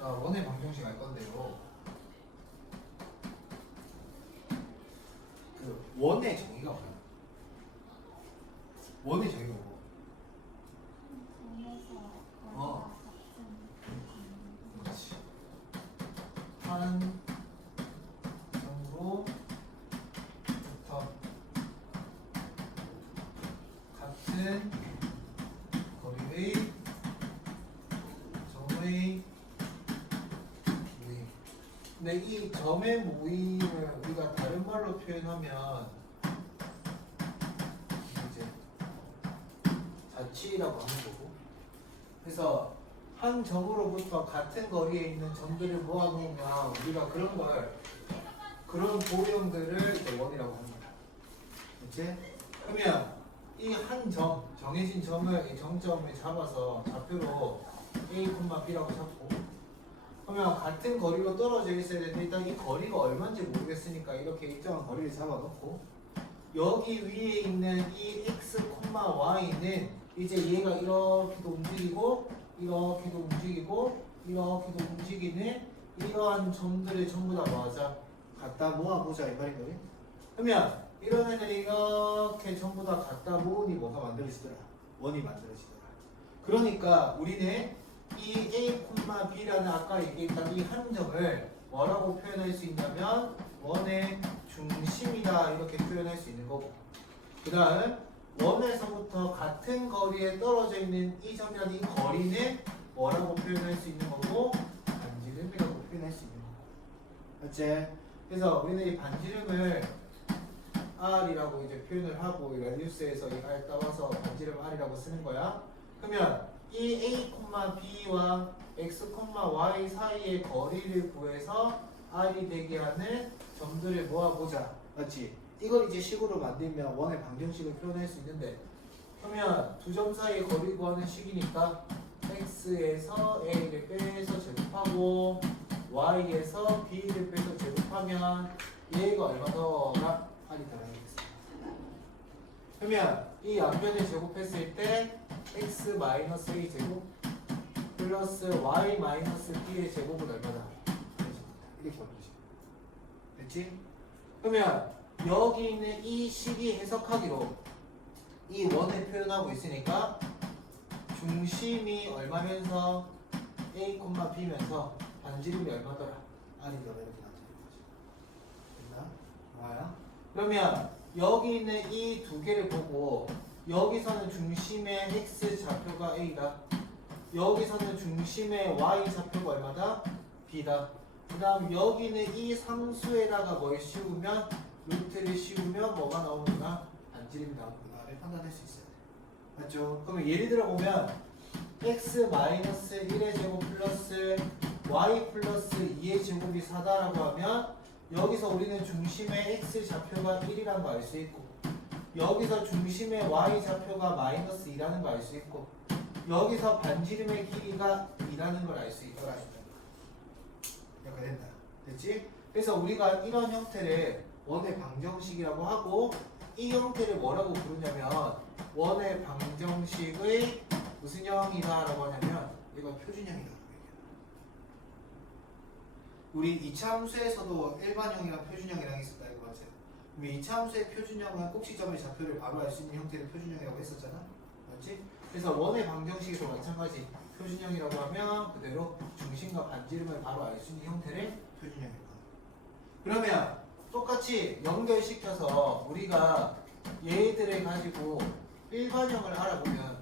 자, 원의 방정식 할 건데요. 그 원의 정의가 뭐야? 원의 정의가 뭐? 어. 그렇지. 한 점으로부터 같은 거리의 점의 모임. 근데 이 점의 모임을 우리가 다른 말로 표현하면 이제 자취라고 하는 거고. 그래서 한 점으로부터 같은 거리에 있는 점들을 모아놓으면 우리가 그런 도형들을 이제 원이라고 하는 거야. 그치? 그러면 이 한 점, 정해진 점을 이 정점을 잡아서 좌표로 A, B라고 잡고, 그러면 같은 거리로 떨어져 있어야 되는데 일단 이 거리가 얼마인지 모르겠으니까 이렇게 일정한 거리를 잡아놓고, 여기 위에 있는 이 X, Y는 이제 얘가 이렇게도 움직이고 이렇게도 움직이고 이렇게도 움직이는 이러한 점들을 전부 다 모아자 갖다 모아보자 이 말이거든. 그러면 이런 애들이 이렇게 전부 다 갖다 모으니 뭐가 만들어지더라? 원이 만들어지더라. 그러니까 우리는 이 A, B라는 아까 얘기했던 이 한 점을 뭐라고 표현할 수 있냐면 원의 중심이다 이렇게 표현할 수 있는 거고, 그 다음 원에서부터 같은 거리에 떨어져 있는 이 점이라는 이 거리는 뭐라고 표현할 수 있는 거고, 반지름이라고 표현할 수 있는 거고. 맞지? 그래서 우리는 이 반지름을 R이라고 이제 표현을 하고, 이 라디우스에서 이 R 따와서 반지름 R이라고 쓰는 거야. 그러면 이 A, B와 X, Y 사이의 거리를 구해서 R이 되게 하는 점들을 모아보자. 맞지? 이걸 이제 식으로 만들면 원의 방정식을 표현할 수 있는데, 그러면 두 점 사이의 거리 구하는 식이니까 X에서 A를 빼서 제곱하고 Y에서 B를 빼서 제곱하면 얘가 얼마 더가? R이 더라겠어. 그러면 이 양변을 제곱했을 때 X-A 제곱 플러스 Y-B의 제곱은 얼마다? 이렇게 만들어지고. 됐지? 그러면 여기 있는 이 식이 해석하기로 이 원을 표현하고 있으니까 중심이 얼마면서 A, B면서 반지름이 얼마더라? R이더라. 이렇게 나타내는 거지. 됐나? 좋아요. 그러면 여기 있는 이 두 개를 보고 여기서는 중심의 X 좌표가 A다. 여기서는 중심의 Y 좌표가 얼마다? B다. 그 다음 여기는 이 상수에다가 뭘 씌우면, 루트를 씌우면 뭐가 나오는구나? 반지름이 나오는구나를 판단할 수 있어야 돼. 맞죠? 그러면 예를 들어 보면 X-1의 제곱 플러스 Y 플러스 2의 제곱이 4다라고 하면 여기서 우리는 중심의 X 좌표가 1이라는 거 알 수 있고, 여기서 중심의 Y 좌표가 마이너스 2라는 거 알 수 있고, 여기서 반지름의 길이가 2라는 걸 알 수 있더라. 이렇게 된다. 됐지? 그래서 우리가 이런 형태를 원의 방정식이라고 하고, 이 형태를 뭐라고 부르냐면 원의 방정식의 무슨 형이다 라고 하냐면 이거 표준형이다. 우리 2차 함수에서도 일반형이랑 표준형이랑 있었다 이거 맞아요. 그럼 2차 함수의 표준형은 꼭지점의 좌표를 바로 알 수 있는 형태를 표준형이라고 했었잖아. 맞지? 그래서 원의 방정식에서 마찬가지 표준형이라고 하면 그대로 중심과 반지름을 바로 알 수 있는 형태를 표준형이라고 합니다. 그러면 똑같이 연결시켜서 우리가 얘들을 가지고 일반형을 알아보면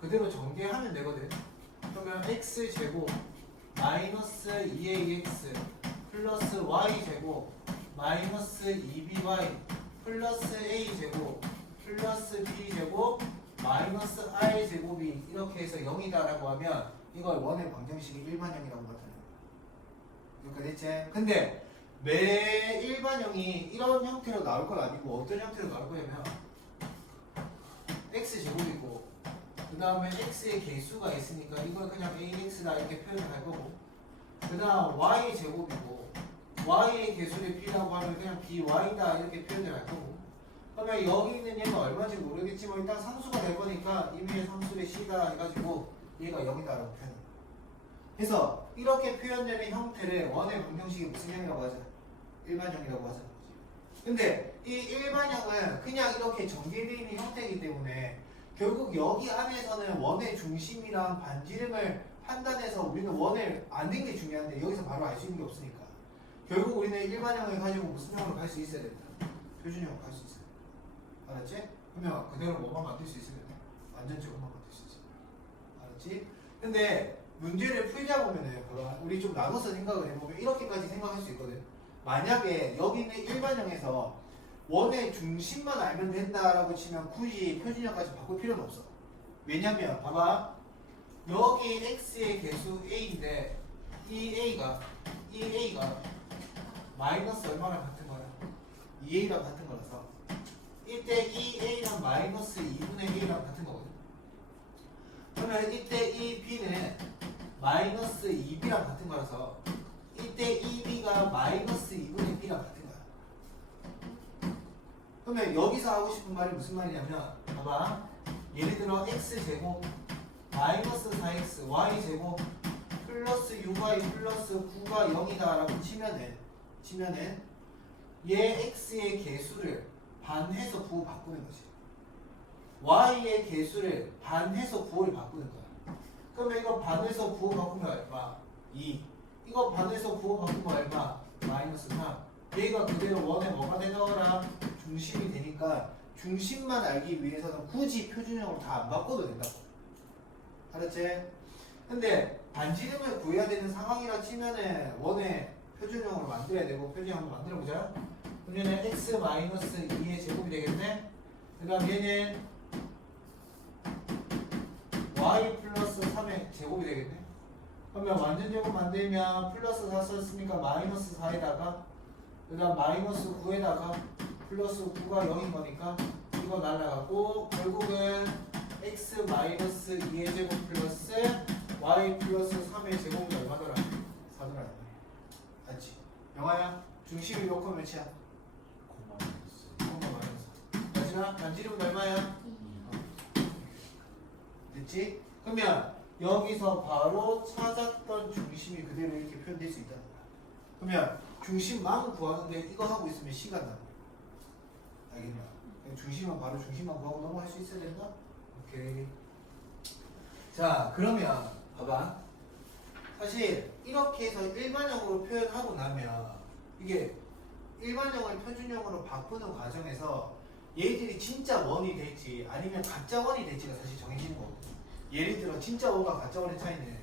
그대로 전개하면 되거든. 그러면 x제곱 마이너스 2ax 플러스 y제곱 마이너스 2by 플러스 a제곱 플러스 b제곱 마이너스 r제곱이 이렇게 해서 0이다 라고 하면 이걸 원의 방정식이 일반형이라고 나타내요. 이렇게 됐지? 근데 매 일반형이 이런 형태로 나올 건 아니고 어떤 형태로 나올 거냐면 x제곱이고 그 다음에 x의 개수가 있으니까 이걸 그냥 ax다 이렇게 표현을 할 거고, 그 다음 y제곱이고 y의 개수를 b라고 하면 그냥 by다 이렇게 표현을 할 거고, 그러면 여기 있는 얘가 얼마인지 모르겠지만 일단 상수가 될 거니까 이미의 상수를 c다 해가지고 얘가 0이다 라고 표현을. 그래서 이렇게 표현되는 형태를 원의 방정식이 무슨 형이라고 하자? 일반형이라고 하자. 근데 이 일반형은 그냥 이렇게 전개되어 있는 형태이기 때문에 결국 여기 안에서는 원의 중심이랑 반지름을 판단해서 우리는 원을 아는 게 중요한데 여기서 바로 알 수 있는 게 없으니까 결국 우리는 일반형을 가지고 무슨 형으로 갈 수 있어야 된다. 표준형으로 갈 수 있어야 된다. 알았지? 그러면 그대로 뭐만 만들 수 있어야 된다. 완전 저것만 만들 수 있어. 알았지? 근데 문제를 풀자 보면은 우리 좀 나눠서 생각을 해보면 이렇게까지 생각할 수 있거든. 만약에 여기 있는 일반형에서 원의 중심만 알면 된다라고 치면 굳이 표준형까지 바꿀 필요는 없어. 왜냐면 봐봐 여기 x의 개수 a인데 이 a가 마이너스 얼마랑 같은 거야? 2a랑 같은 거라서 이때 이 a랑 마이너스 2분의 a랑 같은 거거든. 그러면 이때 이 b는 마이너스 2b랑 같은 거라서 이때 이 b가 마이너스 2분의 b랑 같은 거야. 그러면 여기서 하고 싶은 말이 무슨 말이냐면 봐봐 예를 들어 x제곱 마이너스 4x y제곱 플러스 6y 플러스 9가 0이다 라고 치면은 얘 x의 개수를 반해서 9 바꾸는 거지. y의 개수를 반해서 9를 바꾸는 거야. 그러면 이거 반해서 9 바꾸면 얼마? 2. 이거 반해서 9 바꾸면 얼마? 마이너스 3. 얘가 그대로 원에 뭐가 되더라? 중심이 되니까 중심만 알기 위해서는 굳이 표준형으로 다 안 바꿔도 된다고. 알았지? 근데 반지름을 구해야 되는 상황이라 치면은 원에 표준형으로 만들어야 되고 표준형으로 만들어보자. 그럼 얘는 x-2의 제곱이 되겠네? 그 다음 얘는 y 플러스 3의 제곱이 되겠네? 그러면 완전 제곱 만들면 플러스 4 썼으니까 마이너스 4에다가 그 다음 마이너스 9에다가 플러스 9가 0인 거니까 이거 날라가고 결국은 x 마이너스 2의 제곱 플러스 y 플러스 3의 제곱이 얼마더라? 4더라. 맞지? 영화야 중심이 몇 콤마 몇이야? 콤마 마이너스. 마지막 반지름은 얼마야? 됐지? 그러면 여기서 바로 찾았던 중심이 그대로 이렇게 표현될 수 있다는 거야. 그러면 중심만 구하는데 이거 하고 있으면 시간 나는 거야. 알겠냐? 중심만 구하고 넘어갈 수 있어야 된다? 오케이. 자, 그러면 봐봐. 사실 이렇게 해서 일반형으로 표현하고 나면 이게 일반형을 표준형으로 바꾸는 과정에서 얘들이 진짜 원이 될지 아니면 가짜 원이 될지가 사실 정해지는 거거든. 예를 들어 진짜 원과 가짜 원의 차이는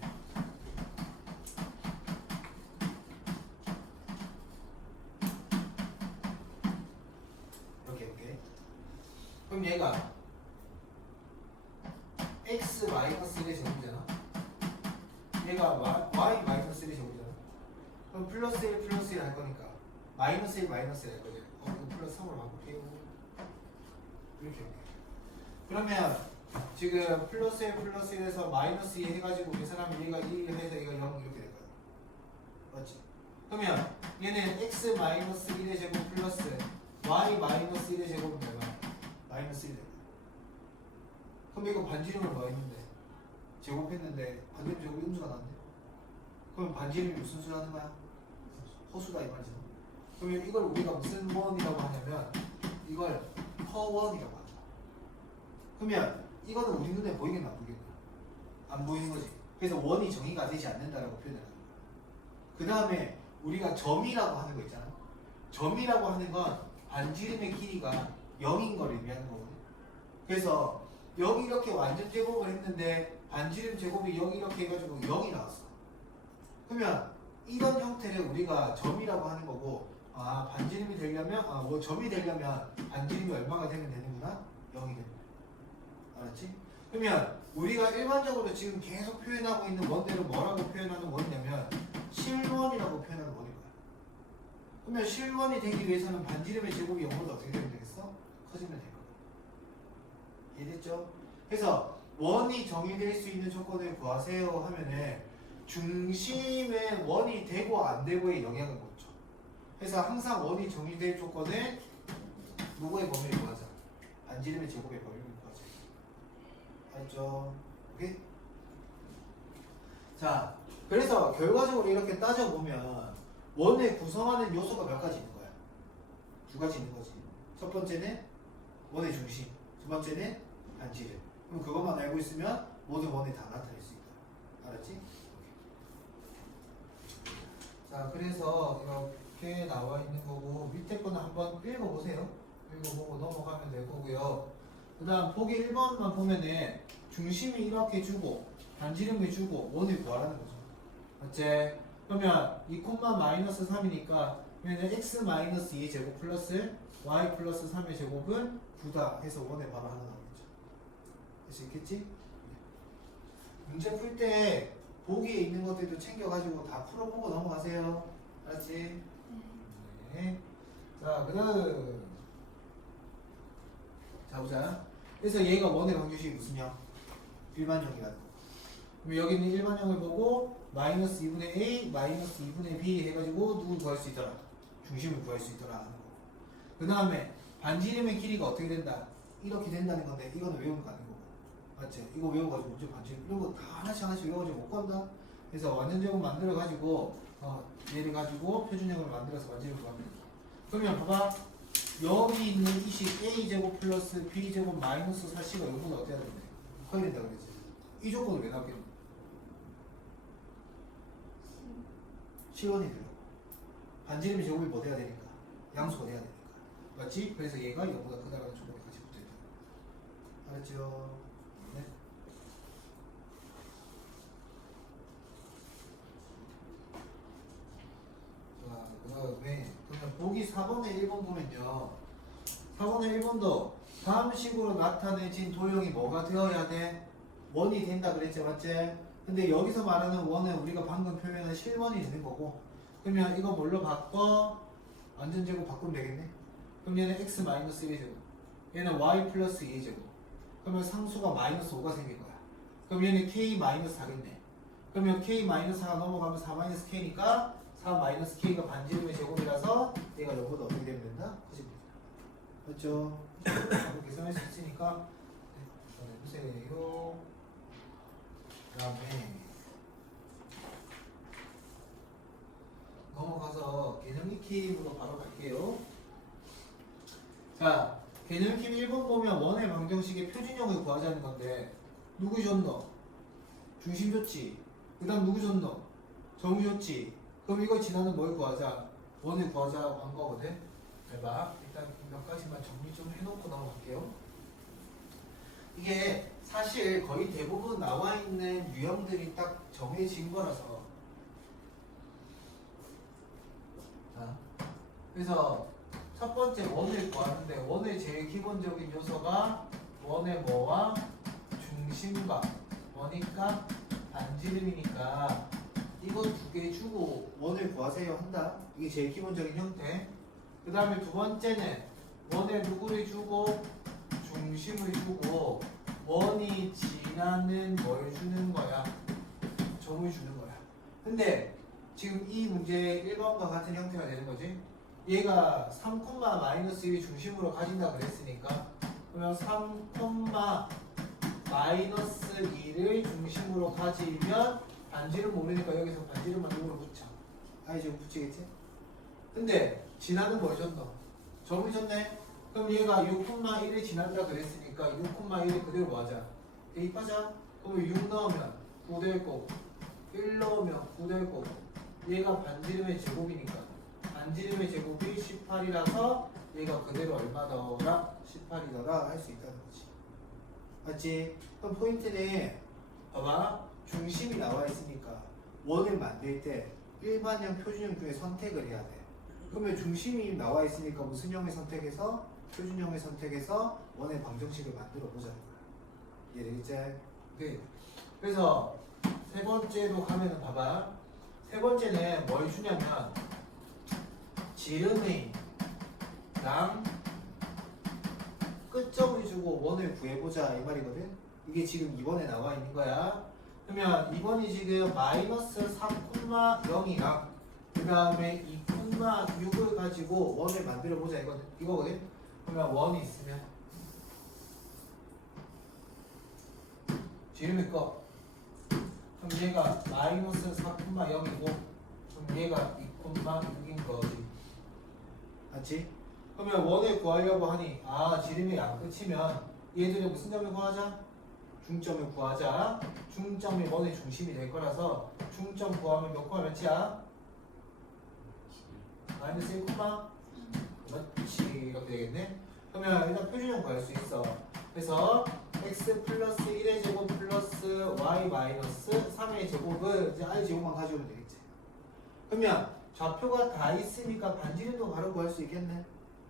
이렇게 해볼게. 그럼 얘가 x 마이너스 1의 제곱이잖아. 얘가 y 마이너스 1의 제곱이잖아. 그럼 플러스 1 플러스 1 할 거니까 마이너스 1 마이너스 1 할 거지. 이거 플러스 3으로 바꿀게요. 이렇게 할게. 그러면 지금 플러스 1 플러스 1에서 마이너스 2 해가지고 계산하면 얘가 1 해서 얘가 0 이렇게 될 거야. 맞지? 그러면 얘는 x 마이너스 1의 제곱 플러스 y 마이너스 1의 제곱은 얼마야? 마이너스 1이 될 거야. 그럼 이거 반지름을 뭐 했는데? 제곱했는데 반지름 제곱이 음수가 났네. 그럼 반지름이 무슨 수를 하는 거야? 허수다 이 말이죠. 그러면 이걸 우리가 무슨 원이라고 하냐면 이걸 허원이라고 하죠. 그러면 이거는 우리 눈에 보이겠나 안 보이겠나? 안 보이는 거지. 그래서 원이 정의가 되지 않는다라고 표현을 하는 거야. 그 다음에 우리가 점이라고 하는 거 있잖아. 점이라고 하는 건 반지름의 길이가 0인 걸 의미하는 거거든. 그래서 여기 이렇게 완전 제곱을 했는데 반지름 제곱이 여기 이렇게 해가지고 0이 나왔어. 그러면 이런 형태를 우리가 점이라고 하는 거고, 아 반지름이 되려면 뭐 점이 되려면 반지름이 얼마가 되면 되는구나? 0이 되는 거야. 알았지? 그러면 우리가 일반적으로 지금 계속 표현하고 있는 원대로 뭐라고 표현하는 원이냐면 실원이라고 표현하는 원인 거야. 그러면 실원이 되기 위해서는 반지름의 제곱이 0보다 어떻게 되면 되겠어? 커지면 될 거야. 이해됐죠? 그래서 원이 정의될 수 있는 조건을 구하세요 하면은 중심의 원이 되고 안 되고의 영향을 못 줘. 그래서 항상 원이 정의될 조건은 누구의 범위를 구하자? 반지름의 제곱의 범위를 구하자. 알죠? 오케이? 자, 그래서 결과적으로 이렇게 따져보면 원을 구성하는 요소가 몇 가지 있는 거야? 두 가지 있는 거지. 첫 번째는 원의 중심, 두 번째는 반지름. 그럼 그것만 알고 있으면 모든 원이 다 나타낼 수 있다. 알았지? 자, 그래서 이렇게 나와 있는 거고 밑에 거는 한번 읽어보세요. 읽어보고 넘어가면 될 거고요. 그 다음 보기 1번만 보면은 중심이 이렇게 주고 반지름이 주고 원을 구하라는 거죠. 맞지? 그러면 2, 마이너스 3이니까 그러면 x 마이너스 2 제곱 플러스 y 플러스 3의 제곱은 9다 해서 원에 바로 하나 나오겠죠. 할 수 있겠지? 문제 풀 때 보기에 있는 것들도 챙겨가지고 다 풀어보고 넘어가세요. 알았지? 네. 자, 그 다음 자, 보자. 그래서 얘가 원의 방정식이 무슨 형? 일반형이라는 거. 그럼 여기는 일반형을 보고 마이너스 2분의 a, 마이너스 2분의 b 해가지고 누구 구할 수 있더라? 중심을 구할 수 있더라 하는 거. 그 다음에 반지름의 길이가 어떻게 된다? 이렇게 된다는 건데 이거는 외우는 거 아닌 거고. 맞지? 이거 외워가지고 문제 반지름 이런 거 다 하나씩 외워가지고 못 간다? 그래서 완전제곱 만들어가지고 얘를 가지고 표준형을 만들어서 반지름 구합니다. 그러면 봐봐. 여기 있는 이 식 a제곱 플러스 b제곱 마이너스 4c가 여기보다 어때야 되는데? 커야 된다 그랬지? 이 조건을 왜 나왔겠노? 실원이 들어. 반지름이 제곱이 뭐 돼야 되니까? 양수가 돼야 되니까. 맞지? 그래서 얘가 0보다 크다라는 조건이 같이 붙어있다. 알았죠? 네. 자, 그 다음에 그러면 보기 4번에 1번 보면요. 4번에 1번도 다음 식으로 나타내진 도형이 뭐가 되어야 돼? 원이 된다 그랬죠, 맞지? 근데 여기서 말하는 원은 우리가 방금 표현한 실원이 되는 거고, 그러면 이거 뭘로 바꿔? 완전제곱 바꾸면 되겠네? 그럼 얘는 x-1의 제곱, 얘는 y 플러스 2의 제곱. 그러면 상수가 마이너스 5가 생길 거야. 그럼 얘는 k-4겠네. 그러면 k-4가 넘어가면 4-k니까 4-k가 반지름의 제곱이라서 얘가 여보다 어떻게 되면 된다? 커집니다. 맞죠? 바로 계산할 수 있으니까 해보세요. 그 다음에 넘어가서 개념 익힘으로 바로 갈게요. 자, 개념 익힘 1번 보면 원의 방정식의 표준형을 구하자는 건데 누구 줬노? 중심 줬지. 그 다음 누구 줬노? 정의 줬지. 그럼 이거 지나는 뭘 구하자? 원을 구하자고 한 거거든. 해봐. 일단 몇 가지만 정리 좀 해놓고 넘어갈게요. 이게 사실 거의 대부분 나와 있는 유형들이 딱 정해진 거라서. 자, 그래서 첫 번째 원을 구하는데 원의 제일 기본적인 요소가 원의 뭐와 중심과 뭐니까 반지름이니까 이거 두 개 주고 원을 구하세요 한다. 이게 제일 기본적인 형태. 그 다음에 두 번째는 원에 누구를 주고 중심을 주고 원이 지나는 뭘 주는 거야? 점을 주는 거야. 근데 지금 이 문제 1번과 같은 형태가 되는 거지. 얘가 3,-1의 중심으로 가진다 그랬으니까 그러면 3,-2를 중심으로 가지면 반지름 모르니까 여기서 반지름만 누구로 붙여. 아니 지금 붙이겠지? 근데 지나는 뭘 줬노? 점을 줬네? 그럼 얘가 6,1을 지난다 그랬으니까 6,1을 그대로 뭐 하자? 대입하자. 그러면 6 넣으면 9 될 거고 1 넣으면 9 될 거고 얘가 반지름의 제곱이니까 반지름의 제곱이 18이라서 얘가 그대로 얼마더라? 18이더라 할 수 있다는 거지. 맞지? 그럼 포인트는 봐봐. 중심이 나와 있으니까 원을 만들 때 일반형, 표준형 중에 선택을 해야 돼. 그러면 중심이 나와 있으니까 무슨 형을 선택해서 표준형을 선택해서 원의 방정식을 만들어 보자는 거야. 이해되겠지? 네. 그래서 세 번째로 가면은 봐봐. 세 번째는 뭘 주냐면 지름의 랑 끝점을 주고 원을 구해보자 이 말이거든. 이게 지금 2번에 나와 있는 거야. 그러면 2번이 지금 마이너스 3,0이랑 그 다음에 2,6을 가지고 원을 만들어 보자 이거거든. 그러면 원이 있으면 지름의 거 그럼 얘가 마이너스 4,0이고 그럼 얘가 2,6인 거지. 맞지? 그러면 원을 구하려고 하니 지름의 양 끝이면 얘들의 무슨 점을 구하자? 중점을 구하자. 중점이 원의 중심이 될 거라서 중점 구하면 몇 콤마 몇이야? 마이너스 1 콤마 그렇지. 이렇게 되겠네. 그러면 일단 표준형 구할 수 있어. 그래서 x 플러스 1의 제곱 플러스 y 마이너스 3의 제곱을 이제 i 제곱만 가져오면 되겠지. 그러면 좌표가 다 있으니까 반지름도 바로 구할 수 있겠네.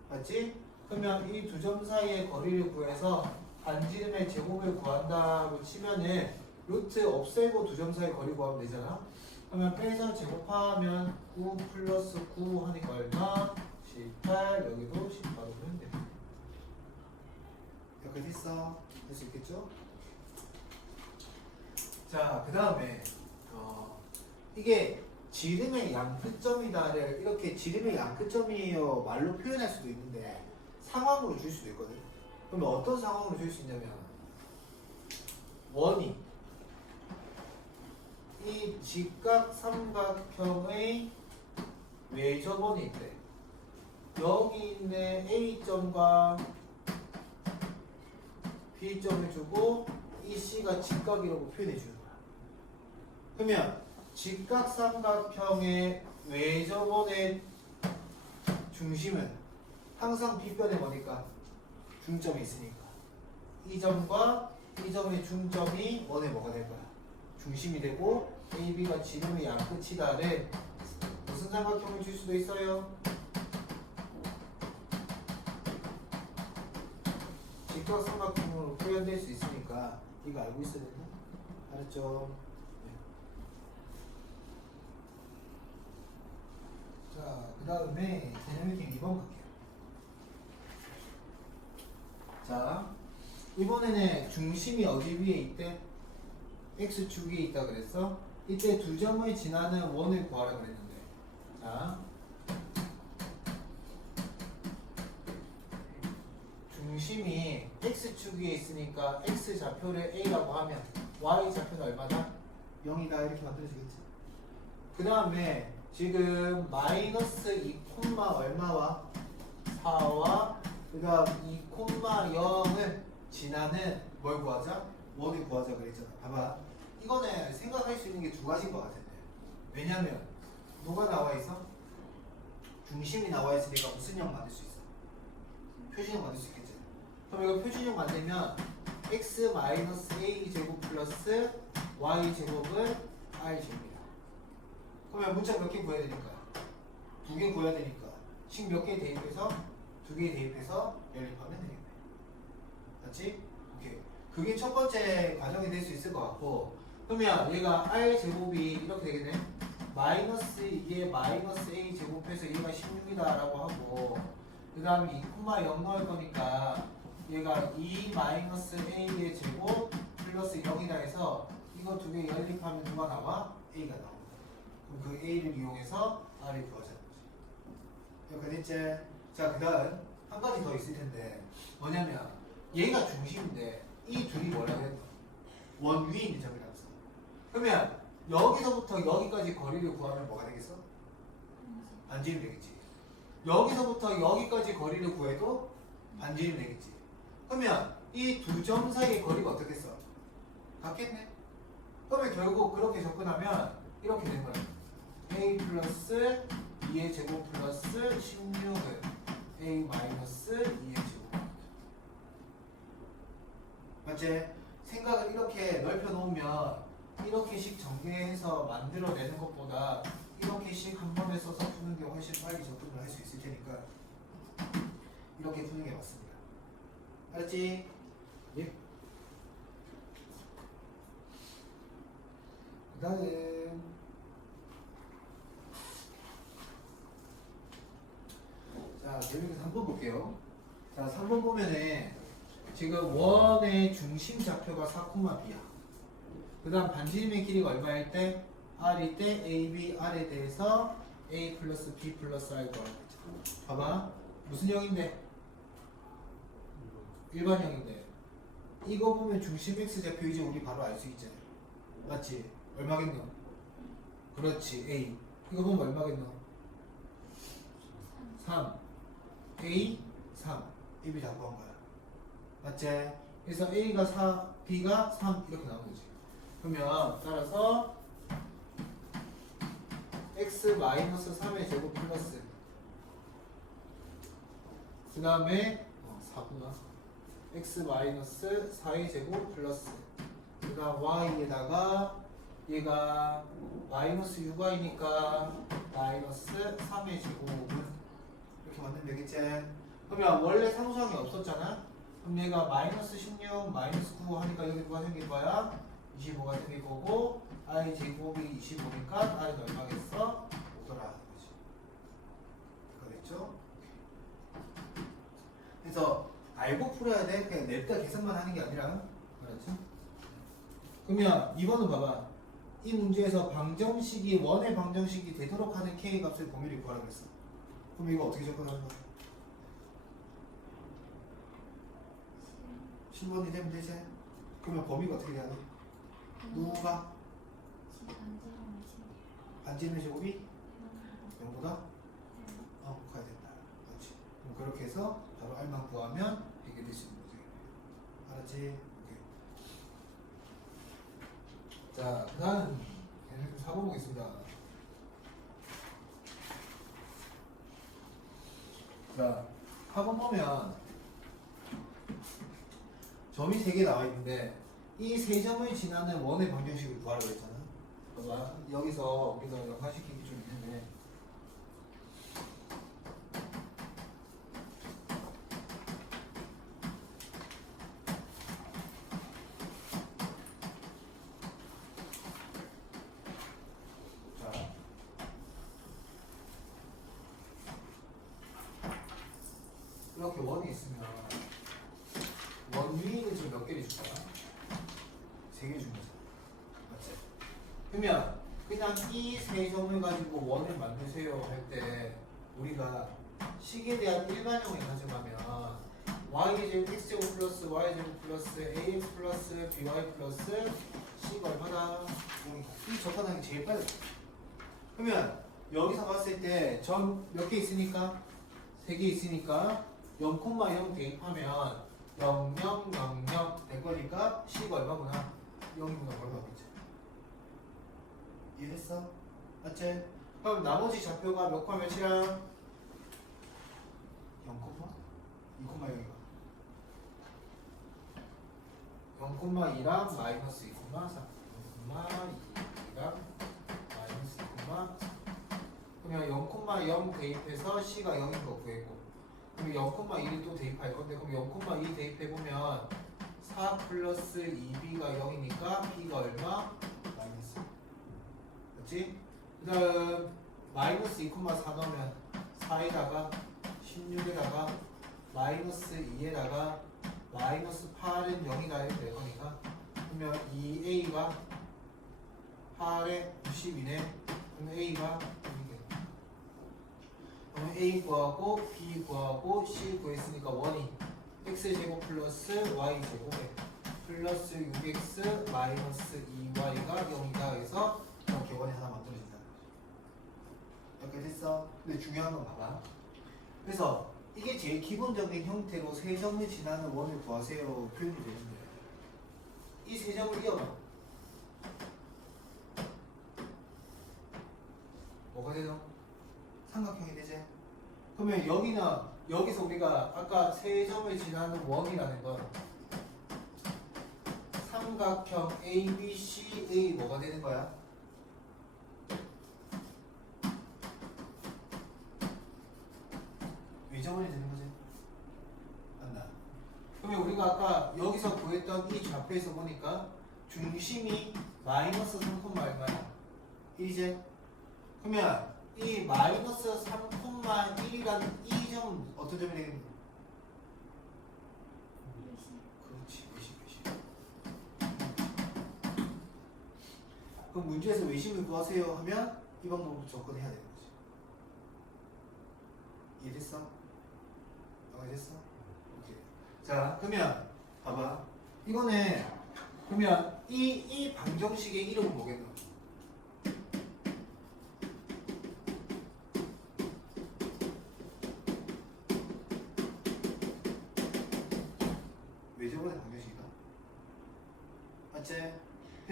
맞지? 그러면 이 두 점 사이의 거리를 구해서 반지름의 제곱을 구한다고 치면은 루트 없애고 두 점 사이 거리 구하면 되잖아. 그러면 빼서 제곱하면 9 플러스 9 하니까 얼마? 18. 여기도 18로 보면 돼. 이렇게 됐어? 될 수 있겠죠? 자, 그 다음에 이게 지름의 양끝점이다를 이렇게 지름의 양끝점이에요 말로 표현할 수도 있는데 상황으로 줄 수도 있거든. 그러면 어떤 상황으로 줄 수 있냐면 원이 이 직각 삼각형의 외접원이 있대. 여기 있는 A점과 B점을 주고 이 C가 직각이라고 표현해 주는 거야. 그러면 직각 삼각형의 외접원의 중심은 항상 B변에 뭐니까? 중점이 있으니까 이 점과 이 점의 중점이 원에 뭐가 될 거야? 중심이 되고 AB가 지름의 양끝이다를 무슨 삼각형을 줄 수도 있어요? 직각 삼각형으로 표현될 수 있으니까 이거 알고 있어야 된다. 알았죠? 네. 자, 그 다음에 개념이팅 2번 갈게요. 자, 이번에는 중심이 어디 위에 있대? X축 위에 있다 그랬어? 이때 두 점을 지나는 원을 구하라 그랬는데, 자, 중심이 X축 위에 있으니까 X 좌표를 A라고 하면 Y 좌표는 얼마다? 0이다 이렇게 만들어지겠지. 그 다음에 지금 마이너스 2 얼마와 4와 그 다음 2,0을 지나는 뭘 구하자? 원을 구하자 그랬잖아. 봐봐. 이거는 생각할 수 있는 게 두 가지인 것 같은데. 왜냐면 뭐가 나와 있어? 중심이 나와 있으니까 무슨 형 만들 수 있어? 표준형 만들 수 있겠지. 그럼 이거 표준형 만들면 x 마이너스 a 제곱 플러스 y 제곱은 r 제곱이다. 그러면 문자 몇 개 구해야 되니까? 2개 구해야 되니까 식 몇 개 대입해서 2개 대입해서 연립하면 되겠네. 맞지? 오케이. 그게 첫 번째 과정이 될 수 있을 것 같고, 그러면 얘가 r 제곱이 이렇게 되겠네. 마이너스 이게 마이너스 a 제곱해서 얘가 16이다 라고 하고, 그 다음에 2,0 넣을 거니까 얘가 2 마이너스 a의 제곱 플러스 0이다 해서 이거 두 개 연립하면 누가 나와? a가 나옵니다. 그럼 그 a를 이용해서 r을 구하자는 거지. 이렇게 됐지? 자, 그 다음 한 가지 더 있을 텐데 뭐냐면 얘가 중심인데 이 둘이 뭐라고 했나? 원 위에 있는 점이라고 했어. 그러면 여기서부터 여기까지 거리를 구하면 뭐가 되겠어? 반지름 되겠지. 여기서부터 여기까지 거리를 구해도 반지름 되겠지. 그러면 이 두 점 사이의 거리가 어떻겠어? 같겠네. 그러면 결국 그렇게 접근하면 이렇게 된 거야. a 플러스 2의 제곱 플러스 16은 a 마이너스 2의 제곱. 맞지? 생각을 이렇게 넓혀 놓으면 이렇게씩 전개해서 만들어내는 것보다 이렇게씩 한 번에 써서 푸는 게 훨씬 빨리 접근을 할 수 있을 테니까 이렇게 푸는 게 맞습니다. 알았지? 예. 그 다음 자, 여기서 3번 볼게요. 자, 3번 보면은 지금 원의 중심 좌표가 4,B야. 그 다음 반지름의 길이가 얼마일 때? R일 때 AB, R에 대해서 A 플러스 B 플러스 R 구하겠죠. 봐봐. 무슨 형인데? 일반형인데. 이거 보면 중심 X 좌표 이제 우리 바로 알 수 있잖아. 맞지? 얼마겠노? 그렇지 A. 이거 보면 얼마겠노? 3. A 3. 입이 다 구한 거야. 맞지? 그래서 A가 4, B가 3 이렇게 나오는 거지. 그러면 따라서 x-3의 제곱 플러스 그 다음에 4구나 x-4의 제곱 플러스 그 다음 y에다가 얘가 마이너스 6y니까 마이너스 3의 제곱은 이렇게 만들면 되겠지? 그러면 원래 상수항이 없었잖아? 그럼 얘가 마이너스 16, 마이너스 9 하니까 여기 누가 생길 거야? 25가 생길 거고 i 제곱이 25니까 i는 얼마겠어? 5더라 하는 거지. 이거 됐죠? 그래서 알고 풀어야 돼. 그냥 냅다 계산만 하는 게 아니라. 알았지? 그러면 이번은 봐봐. 이 문제에서 방정식이 원의 방정식이 되도록 하는 k 값을 범위를 구하라고 했어. 그럼 이거 어떻게 접근하는 거야? 10번이 되면 되지? 그러면 범위가 어떻게 돼야 돼? 누가? 반지는 제곱이 0보다? 가야 된다. 그렇지. 그럼 그렇게 해서 바로 R만 구하면 해결될 수 있는 거지. 알았지? 오케이. 자, 그 다음 얘는 4번 보겠습니다. 자, 4번 보면 점이 3개 나와 있는데 이 세 점을 지나는 원의 방정식을 구하라고 했잖아. 봐봐. 여기서 우리가 연관시키기 좀 있는데 자, 이렇게 원이 있으면 원 위에는 지금 몇 개를 줄 거야? 3개 준 거잖아. 맞지? 그러면 그냥 이 세 점을 가지고 원을 만드세요 할 때 우리가 식에 대한 일반형을 가져가면 y제곱 x제곱 플러스 y제곱 플러스 ax 플러스 by 플러스 c가 얼마나? 이 접근하기 제일 빨리. 그러면 여기서 봤을 때 점 몇 개 있으니까? 3개 있으니까 0,0 대입하면 0, 0, 0, 0 될 거니까 c가 얼마구나? 0이구나 얼마겠지? 이해됐어? 맞지? 그럼 나머지 좌표가 몇 콤마 몇이랑 0, 2,0이가 0,2랑 마이너스 2,3 0,2랑 마이너스 2,3 그러면 0,0 대입해서 c가 0인 거 구했고 그럼 0,1을 또 대입할 건데 그럼 0,2 대입해보면 4 플러스 2b가 0이니까 b가 얼마? 마이너스 맞지? 그 다음 마이너스 2,4 넣으면 4에다가 16에다가 마이너스 2에다가 마이너스 8은 0이다 이렇게 될 거니까 그러면 2a가 8에 90이네 그럼 a가 이게 그럼 a 구하고 b 구하고 c 구했으니까 원이 x제곱 플러스 y제곱에 플러스 6x 마이너스 2y가 0이다 해서 이렇게 원이 하나 만들어진다. 이렇게 됐어? 근데 중요한 건 봐봐. 그래서 이게 제일 기본적인 형태로 세 점을 지나는 원을 구하세요 표현이 되는데 이 세 점을 이어봐. 뭐가 되죠? 삼각형이 되지? 그러면 여기서 우리가 아까 세 점을 지나는 원이라는 건 삼각형 ABCA 뭐가 되는 거야? 외점원이 되는 거지? 맞나? 그러면 우리가 아까 여기서 구했던 이 좌표에서 보니까 중심이 마이너스 3, 얼마야? 1이제? 그러면 이 마이너스 3,1이라는 이 점은 어떤 점이 되겠니? 그렇지, 외심. 그럼 문제에서 외심을 구하세요 하면 이 방법으로 접근해야 되는 거지. 이해됐어? 이해됐어? 오케이. 자, 그러면 봐봐. 이거는 그러면 이 방정식의 이름은 뭐겠노?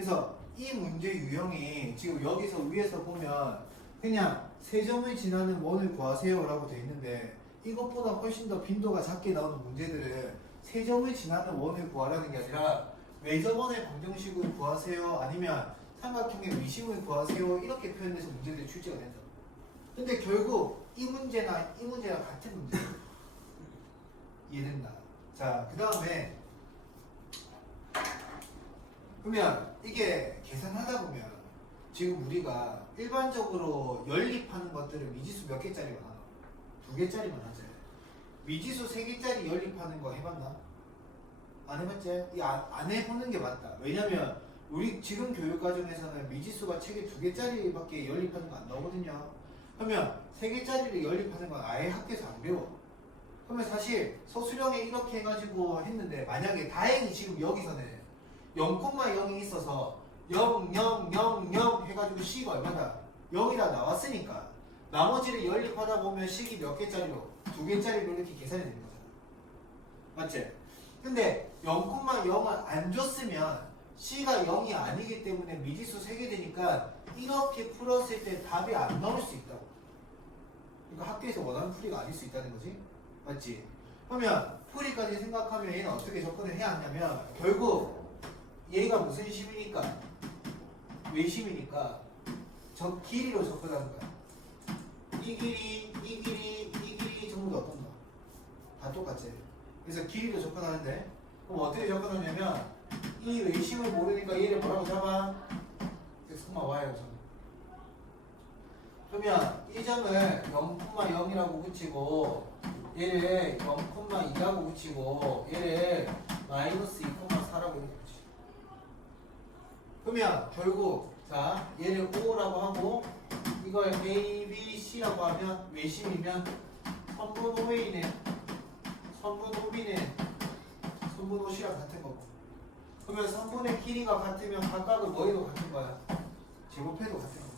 그래서 이 문제 유형이 지금 여기서 위에서 보면 그냥 세 점을 지나는 원을 구하세요 라고 돼 있는데 이것보다 훨씬 더 빈도가 작게 나오는 문제들은 세 점을 지나는 원을 구하라는 게 아니라 외접원의 방정식을 구하세요 아니면 삼각형의 위심을 구하세요 이렇게 표현해서 문제들이 출제가 된다. 근데 결국 이 문제나 이 문제가 같은 문제. 이해된다. 자, 그 다음에 그러면 이게 계산하다 보면 지금 우리가 일반적으로 연립하는 것들은 미지수 몇 개짜리가 많아? 2개짜리만 하지. 미지수 3개짜리 연립하는 거 해봤나? 안 해봤지? 안 해보는 게 맞다. 왜냐면 우리 지금 교육과정에서는 미지수가 책에 2개짜리밖에 연립하는 거 안 나오거든요. 그러면 3개짜리를 연립하는 건 아예 학교에서 안 배워. 그러면 사실 서술형에 이렇게 해가지고 했는데 만약에 다행히 지금 여기서는 0,0이 있어서 0, 0, 0, 0 해가지고 C가 얼마다? 0이라 나왔으니까 나머지를 연립하다 보면 식이 몇 개짜리로? 2개짜리로 이렇게 계산이 되는 거잖아. 맞지? 근데 0,0을 안 줬으면 C가 0이 아니기 때문에 미지수 3개 되니까 이렇게 풀었을 때 답이 안 나올 수 있다고. 그러니까 학교에서 원하는 풀이가 아닐 수 있다는 거지. 맞지? 그러면 풀이까지 생각하면 얘는 어떻게 접근을 해야 하냐면 결국 얘가 무슨 심이니까 외심이니까 저 길이로 접근하는 거야. 이 길이, 이 길이, 이 길이 전부 다 어떤 거? 다 똑같지? 그래서 길이로 접근하는데 그럼 어떻게 접근하냐면 이 외심을 모르니까 얘를 뭐라고 잡아? Xy라고 잡아. 그러면 이 점을 0,0이라고 붙이고 얘를 0,2라고 붙이고 얘를 마이너스 2,4라고 이렇게 붙이고 그러면 결국 자 얘를 O라고 하고 이걸 A, B, C라고 하면 외심이면 선분 OA네 선분 OB네 선분 OC랑 같은 거고 그러면 선분의 길이가 같으면 각각은 뭐해도 같은 거야 제곱해도 같은 거야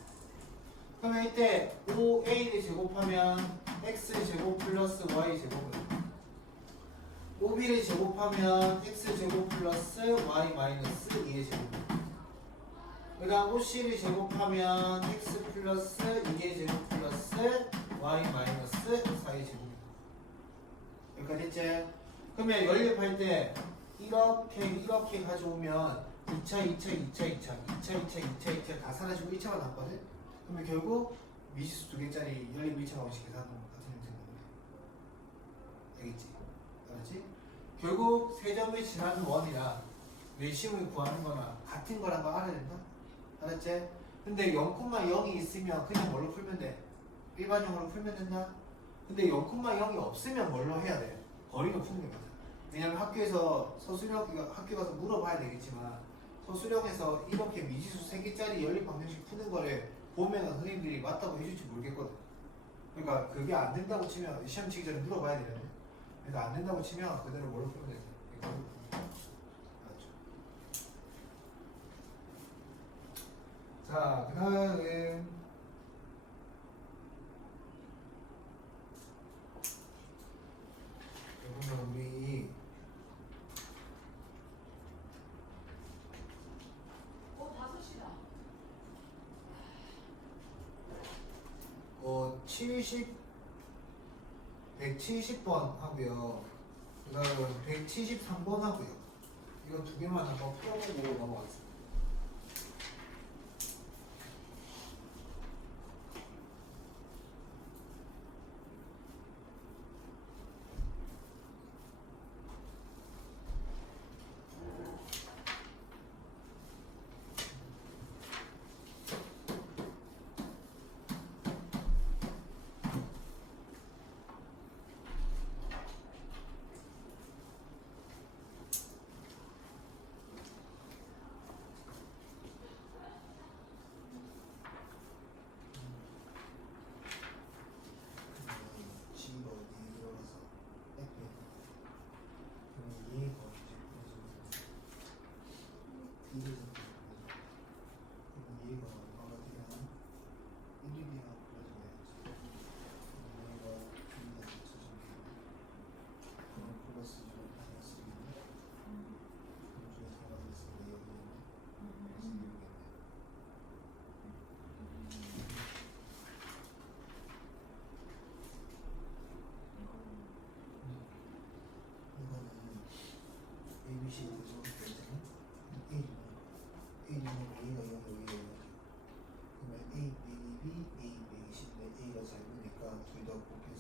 그러면 이때 5a를 제곱하면 x제곱 플러스 y제곱은 5b를 제곱하면 x제곱 플러스 y 마이너스 2의 제곱 그 다음 5c를 제곱하면 x 플러스 2의 제곱 플러스 y 마이너스 4의 제곱 여기까지 했지? 그러면 연립할 때 이렇게 가져오면 2차 다 사라지고 1차만 남거든? 그러면 결국 미지수 2개짜리 연립 1차 방식 계산하는 것 같은 형태인 겁니다. 알겠지? 알았지? 결국 세 점을 지나는 원이랑 외심을 구하는 거나 같은 거란 거 알아야 된다? 알았지? 근데 0,0이 있으면 그냥 뭘로 풀면 돼? 일반형으로 풀면 된다? 근데 0,0이 없으면 뭘로 해야 돼? 거리로 푸는 게 맞아. 왜냐면 학교에서 서술형, 학교 가서 물어봐야 되겠지만 서술형에서 이렇게 미지수 3개짜리 연립 방정식 푸는 거를 보면 선생님들이 맞다고 해줄지 모르겠거든. 그러니까 그게 안 된다고 치면 시험 치기 전에 물어봐야 되거든. 그래서 안 된다고 치면 그대로 뭘로 풀면 돼? 알았죠? 자, 그 다음에 그러면 우리 어 170번 하고요. 그 다음 173번 하고요. 이거 2개만 한번 풀어보고 넘어가겠습니다.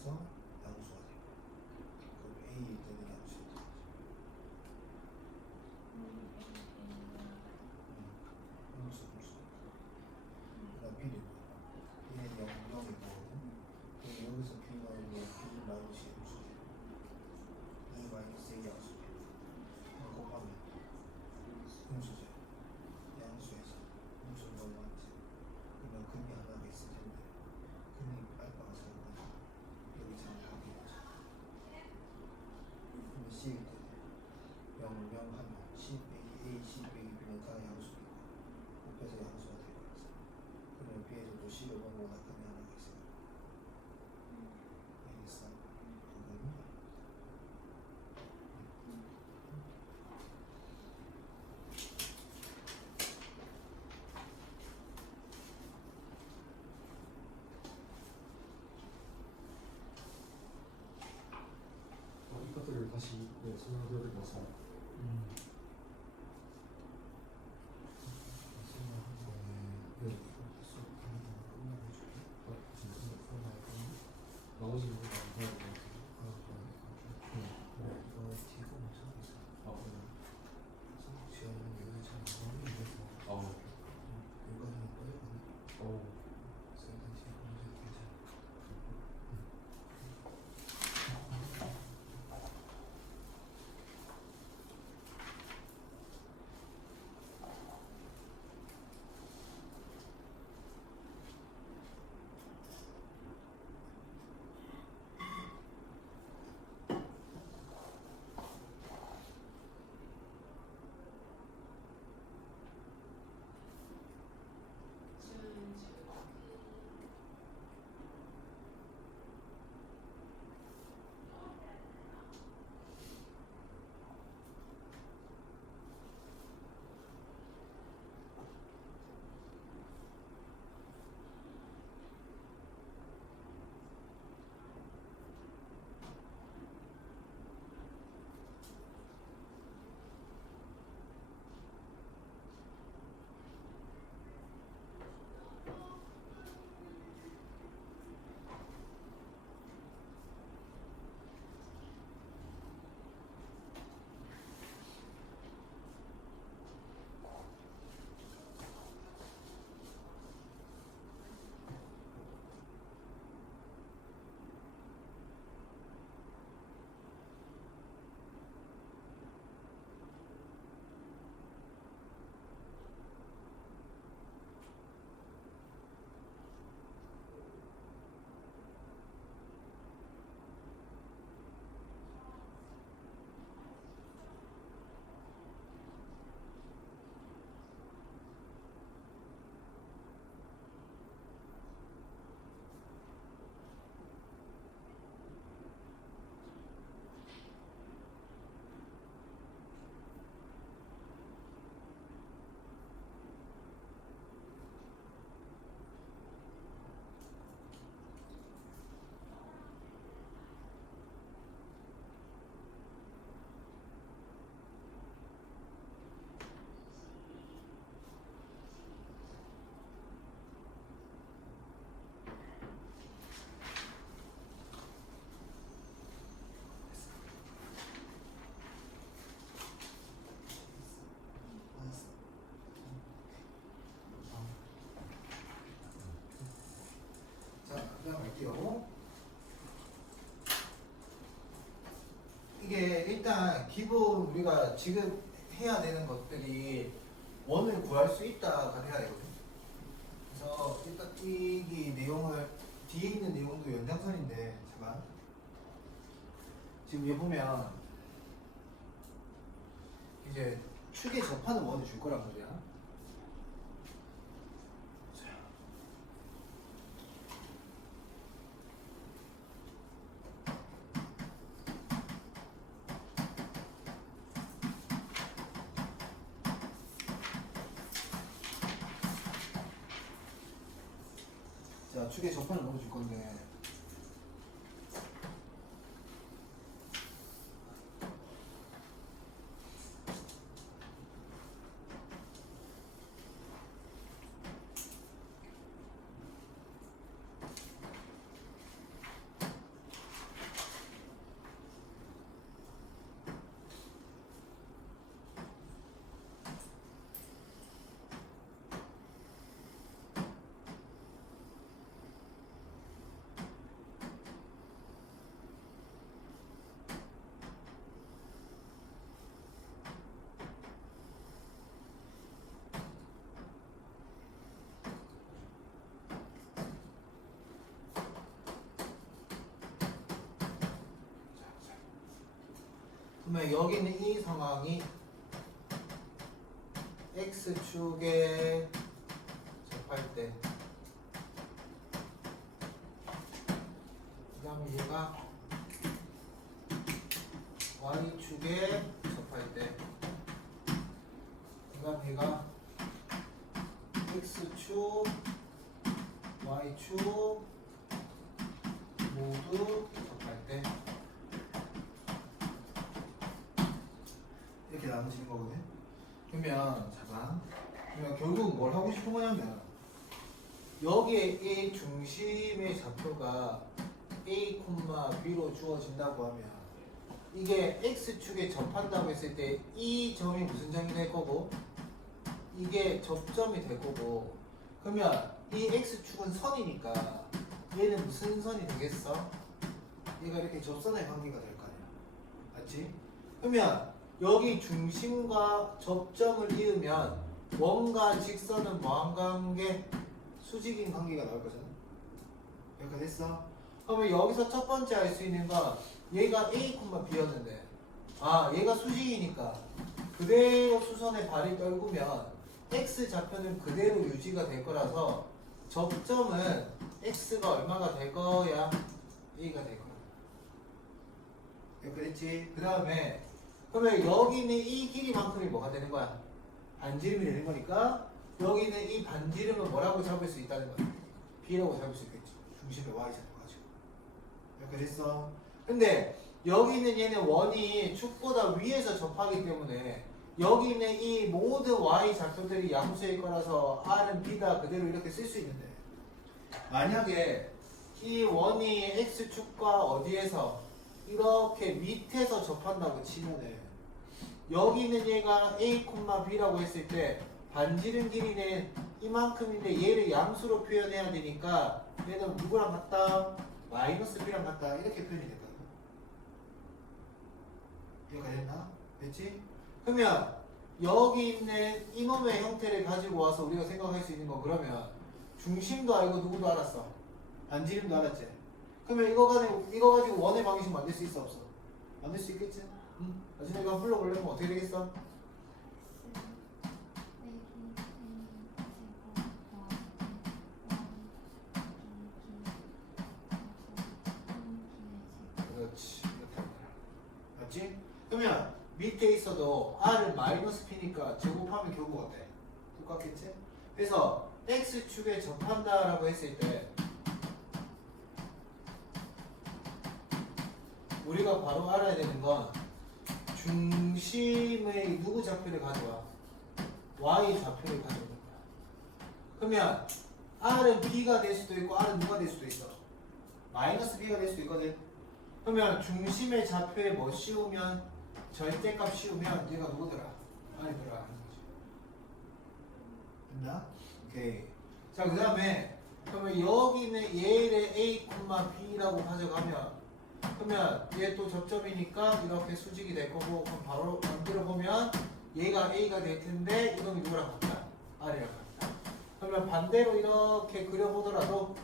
해서 양수가 되고 그럼 A일 때는 양수가 되죠. 음수. 그다음 B는 B는 0, 0이고 여기서 B 나오면 B 마이너스 음수 되고 E 마이너스 A 양수 되고 곱하면 음수죠. 양수에서 음수를 넘어왔지. 그러면 근이 하나가 있을 텐데 근이 알파가 작으니까 여기 잘 답이 되죠. 그러면 C일 때는 0, 0 하면 C 빼기 A, C 빼기 B는 다 양수이고 곱해서 양수가 되고 있어. 그러면 B에서도 C를 넘어오다 근이 하나가 있어요. 알겠어? 그거는 이것들을 다시 설명드려야 될 것 같습니다. 네. 나머지 부분 다 해야 될것 같아요. 갈게요. 이게 일단 기본 우리가 지금 해야 되는 것들이 원을 구할 수 있다가 돼야 되거든요. 그래서 일단 이 내용을 뒤에 있는 내용도 연장선인데 잠깐 지금 여기 보면 이제 축에 접하는 원을 줄 거란 말이야. 자, 축에 접하는 원을 줄 건데 그러면 여기 있는 이 상황이 x축에 접할 때, 그 다음에 얘가 y축에 접할 때, 그 다음에 얘가 x축, y축 모두 접할 때 이렇게 나눠지는 거거든. 그러면 잠깐, 그러면 결국 뭘 하고 싶은 거냐면 여기에 A 중심의 좌표가 A, B로 주어진다고 하면 이게 X축에 접한다고 했을 때 이 점이 무슨 점이 될 거고 이게 접점이 될 거고, 그러면 이 X축은 선이니까 얘는 무슨 선이 되겠어? 얘가 이렇게 접선의 관계가 될 거 아니야. 맞지? 그러면 여기 중심과 접점을 이으면 원과 직선은 뭐한 관계? 수직인 관계가 나올 거잖아. 여기까지 됐어? 그러면 여기서 첫 번째 알 수 있는 건 얘가 A, B였는데 얘가 수직이니까 그대로 수선의 발이 떨구면 X 좌표는 그대로 유지가 될 거라서 접점은 X가 얼마가 될 거야? A가 될 거야. 여기까지 됐지? 그 다음에 그러면 여기 있는 이 길이만큼이 뭐가 되는 거야? 반지름이 되는 거니까 여기 있는 이 반지름은 뭐라고 잡을 수 있다는 거야? B라고 잡을 수 있겠지. 중심에 Y 잡아가지고. 이렇게 됐어. 근데 여기 있는 얘는 원이 축보다 위에서 접하기 때문에 여기 있는 이 모든 Y 좌표들이 양수일 거라서 R은 B다 그대로 이렇게 쓸 수 있는데, 만약에 이 원이 X축과 어디에서 이렇게 밑에서 접한다고 치면은 여기 있는 얘가 A, B라고 했을 때 반지름 길이는 이만큼인데 얘를 양수로 표현해야 되니까 얘는 누구랑 같다? 마이너스 B랑 같다. 이렇게 표현이 됐거든. 이해가 됐나? 됐지? 그러면 여기 있는 이놈의 형태를 가지고 와서 우리가 생각할 수 있는 건, 그러면 중심도 알고 누구도 알았어? 반지름도 알았지? 그러면 이거 가지고 원의 방식 만들 수 있어 없어? 만들 수 있겠지? 응? 나중에 이거 불러보려면 어떻게 되겠어? 그렇지. 이렇게 하는 거야. 맞지? 그러면 밑에 있어도 R은 마이너스 P니까 제곱하면 결국 어때? 똑같겠지? 그래서 X축에 접한다라고 했을 때 우리가 바로 알아야 되는 건 중심의 누구 좌표를 가져와? Y 좌표를 가져오는 거야. 그러면 R은 B가 될 수도 있고 R은 누가 될 수도 있어? 마이너스 B가 될 수도 있거든. 그러면 중심의 좌표에 뭐 씌우면, 절대값 씌우면 얘가 누구더라? R이 들어가는 거지. 됐나? 오케이. 자, 그 다음에 그러면 여기 있는 얘를 A, B라고 가져가면, 그러면 얘 또 접점이니까 이렇게 수직이 될 거고, 그럼 바로 만들어 보면 얘가 A가 될 텐데 이놈이 누구랑 같다? R이랑 같다. 그러면 반대로 이렇게 그려보더라도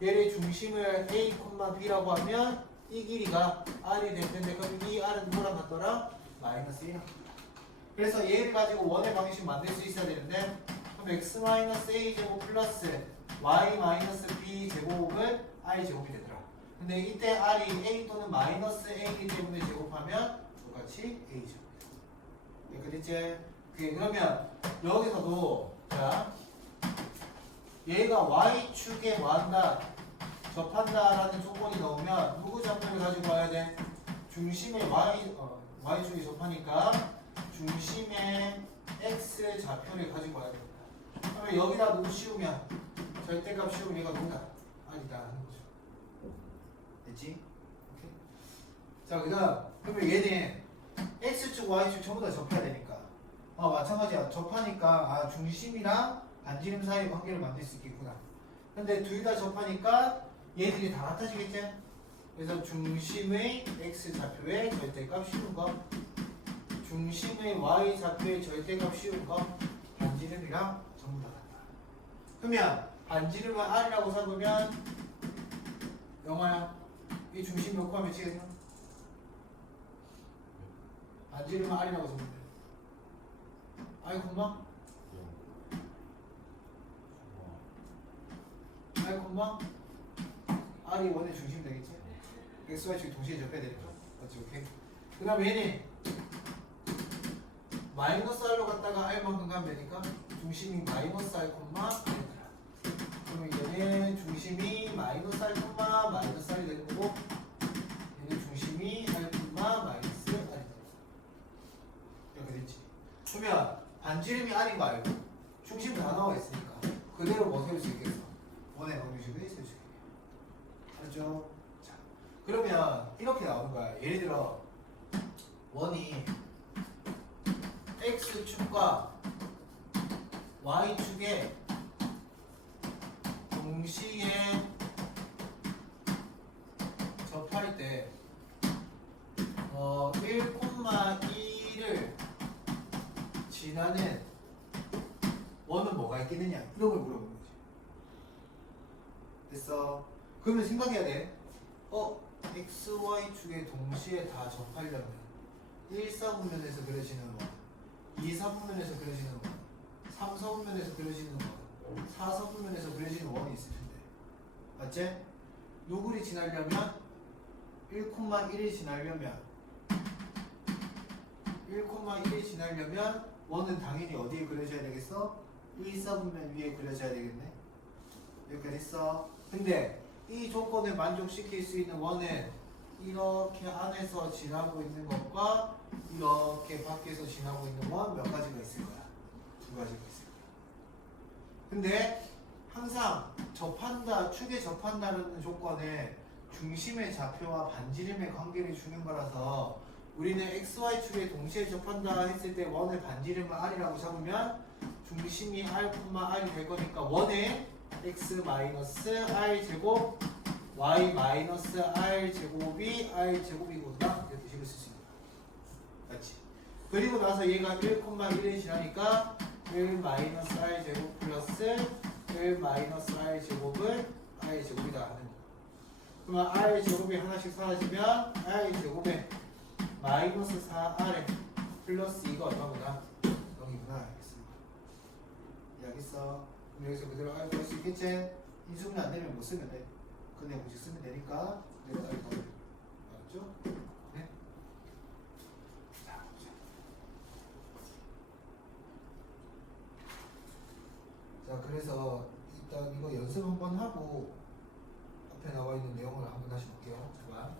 얘의 중심을 A, B라고 하면 이 길이가 R이 될 텐데, 그럼 이 R은 누구랑 같더라? 마이너스 1이랑 같다. 그래서 얘를 가지고 원의 방식 만들 수 있어야 되는데, 그럼 x-a 제곱 플러스 y-b 제곱은 i 제곱이 되더라. 근데 이때 r이 a 또는 마이너스 a이기 때문에 제곱하면 똑같이 a 제곱. 이렇게 됐지? 그러면 여기서도 자, 얘가 y축에 뭐한다? 접한다라는 조건이 나오면 누구 좌표를 가지고 와야 돼? 중심에 y축에 접하니까 중심에 x 좌표를 가지고 와야 됩니다. 그러면 여기다 누구 씌우면 절대값 씌우면 얘가 누구다? 아니다 하는 거죠. 됐지? 오케이. 자, 그러면 얘는 x축, y축 전부 다 접해야 되니까 마찬가지야. 접하니까 중심이랑 반지름 사이의 관계를 만들 수 있겠구나. 근데 둘 다 접하니까 얘들이 다 같아지겠지? 그래서 중심의 x 좌표에 절대값 씌운 거, 중심의 y 좌표에 절대값 씌운 거, 반지름이랑 전부 다 같다. 그러면 반지름을 r이라고 삼으면 영화야, 이 중심 몇 콤마 몇이겠어? 반지름은 R이라고 적으면 돼. I 콤마 I 콤마 R이 원의 중심 되겠지? X와 X축이 동시에 접해야 되니까. 맞지? 오케이. 그 다음에 얘는 마이너스 R로 갔다가 R만큼 가면 되니까 중심이 마이너스 R 콤마 R이다. 그러면 얘는 중심이 마이너스 R 콤마 마이너스 R이 되는 거고 얘는 중심이 R 콤마 마이너스 R이 되는 거. 이렇게 됐지? 그러면 반지름이 R인 거 알고 중심 다 나와 있으니까 그대로 뭐 세울 수 있겠어? 원의 방정식을 세울 수 있겠네. 알죠? 자, 그러면 이렇게 나오는 거야. 예를 들어 원이 X축과 Y축에 동시에 접할 때 1,2를 지나는 원은 뭐가 있겠느냐 이런 걸 물어보는 거지. 됐어. 그러면 생각해야 돼. X, Y축에 동시에 다 접하려면 1, 4분면에서 그려지는 원, 2, 4분면에서 그려지는 원, 3, 4분면에서 그려지는 원, 4, 4분면에서 그려지는 원이 있을 텐데. 맞지? 누구를 지나려면 1,1을 지나려면 1,1을 지나려면 원은 당연히 어디에 그려져야 되겠어? 1, 4분면 위에 그려져야 되겠네. 여기까지 했어. 근데 이 조건을 만족시킬 수 있는 원은 이렇게 안에서 지나고 있는 것과 이렇게 밖에서 지나고 있는 원 몇 가지가 있을 거야? 두 가지가 있을 거야. 근데 항상 접한다, 축에 접한다는 조건은 중심의 좌표와 반지름의 관계를 주는 거라서 우리는 XY 축에 동시에 접한다 했을 때 원의 반지름을 R이라고 잡으면 중심이 R, R이 될 거니까 원의 X-R 제곱 Y-R 제곱이 R 제곱이구나 이렇게 식을 쓸 수 있는 거야. 맞지? 그리고 나서 얘가 1,1을 지나니까 1-R 제곱 플러스 1-R 제곱을 R 제곱이다 하는 거야. 그러면 R 제곱이 하나씩 사라지면 R 제곱에 마이너스 4R 플러스 2가 얼마구나? 0이구나. 알겠습니다. 알겠어. 그럼 여기서 그대로 R 구할 수 있겠지? 인수분해 안 되면 못 쓰면 돼. 근데 공식 쓰면 되니까 그대로 R 구하면 돼. 알았죠? 네? 자, 보자. 자, 그래서 일단 이거 연습 한번 하고 앞에 나와 있는 내용을 한번 다시 볼게요. 잠깐.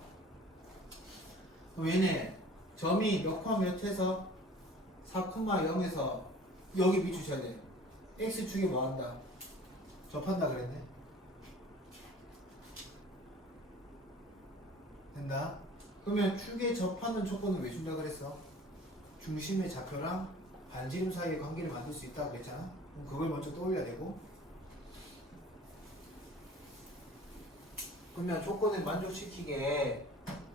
그럼 얘네 점이 몇 콤마 몇에서 4,0에서 여기 비추셔야 돼. X축에 뭐 한다? 접한다 그랬네. 된다. 그러면 축에 접하는 조건을 왜 준다 그랬어? 중심의 좌표랑 반지름 사이의 관계를 만들 수 있다 그랬잖아. 그럼 그걸 먼저 떠올려야 되고. 그러면 조건을 만족시키게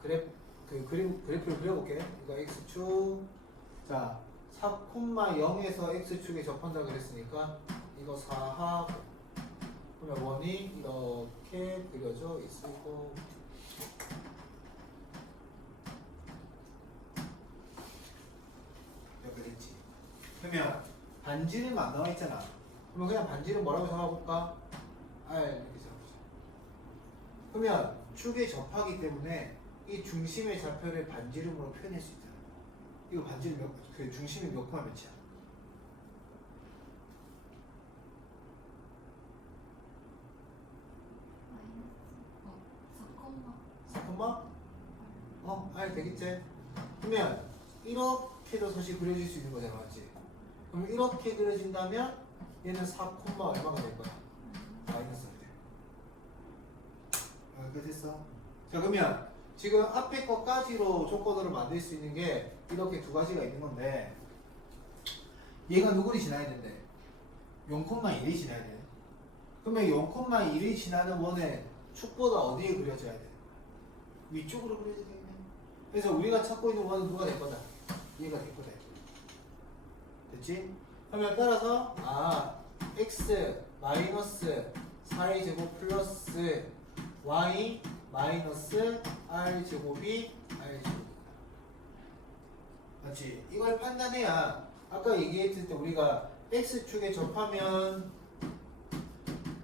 그래프를 그려볼게. 이거 X축. 자, 4,0에서 X축에 접한다 그랬으니까 이거 4하고 그러면 원이 이렇게 그려져 있고 이렇게 됐지. 그러면 반지름 안 나와 있잖아. 그러면 그냥 반지름 뭐라고 적어볼까? R 이렇게 적어보자. 그러면 축에 접하기 때문에 이 중심의 좌표를 반지름으로 표현할 수 있잖아. 이거 반지름 그 중심이 몇 콤마 몇이야? 마이너스 4콤마? 아니 되겠지? 그러면 이렇게도 사실 그려질 수 있는 거잖아, 맞지? 그럼 이렇게 그려진다면 얘는 4콤마 얼마가 될 거야? 마이너스 돼. 이렇게 됐어. 자, 그러면 지금 앞에 것까지로 조건으로 만들 수 있는 게 이렇게 두 가지가 있는 건데 얘가 누구를 지나야 된대? 0,1이 지나야 돼. 그러면 0,1이 지나는 원은 축보다 어디에 그려져야 돼? 위쪽으로 그려져야 되겠네. 그래서 우리가 찾고 있는 원은 누가 될 거다? 얘가 될 거다. 됐지? 그러면 따라서 x 마이너스 4의 제곱 플러스 y 마이너스 r 제곱이 r 제곱. 그렇지. 이걸 판단해야 아까 얘기했을 때 우리가 x축에 접하면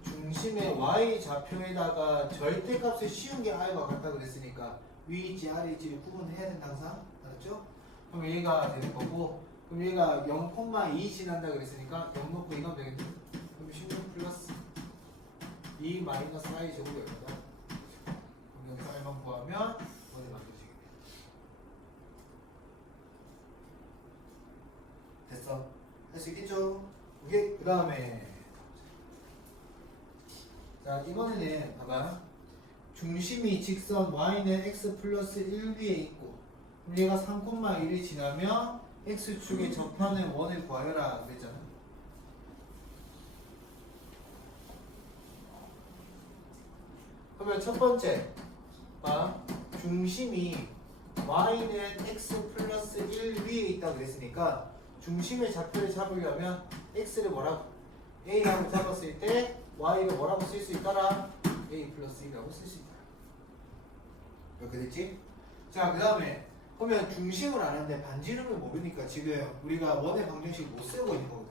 중심의 y 좌표에다가 절대값을 씌운 게 r과 같다 그랬으니까 위있지 아래있지를 구분해야 된다 항상. 알았죠? 그럼 얘가 되는 거고 그럼 얘가 0,2 지난다 그랬으니까 0 놓고 이건 되겠네. 그럼 16 플러스 2 마이너스 i 제곱이 얼마다? 그럼 여기서 r만 구하면 원이 만들어지겠네. 됐어. 할 수 있겠죠? 오케이. 그 다음에 자 이번에는 봐봐. 중심이 직선 y는 x 플러스 1 위에 있고 그럼 얘가 3,1이 지나면 x축에 접하는 원을 구하여라 그랬잖아. 그러면 첫 번째 봐. 중심이 y는 x 플러스 1 위에 있다고 그랬으니까 중심의 좌표를 잡으려면 x를 뭐라고? a라고 잡았을 때 y를 뭐라고 쓸 수 있더라? a 플러스 1이라고 쓸 수 있다. 이렇게 됐지? 자, 그 다음에 그러면 중심을 아는데 반지름을 모르니까 지금 우리가 원의 방정식을 못 쓰고 있는 거거든.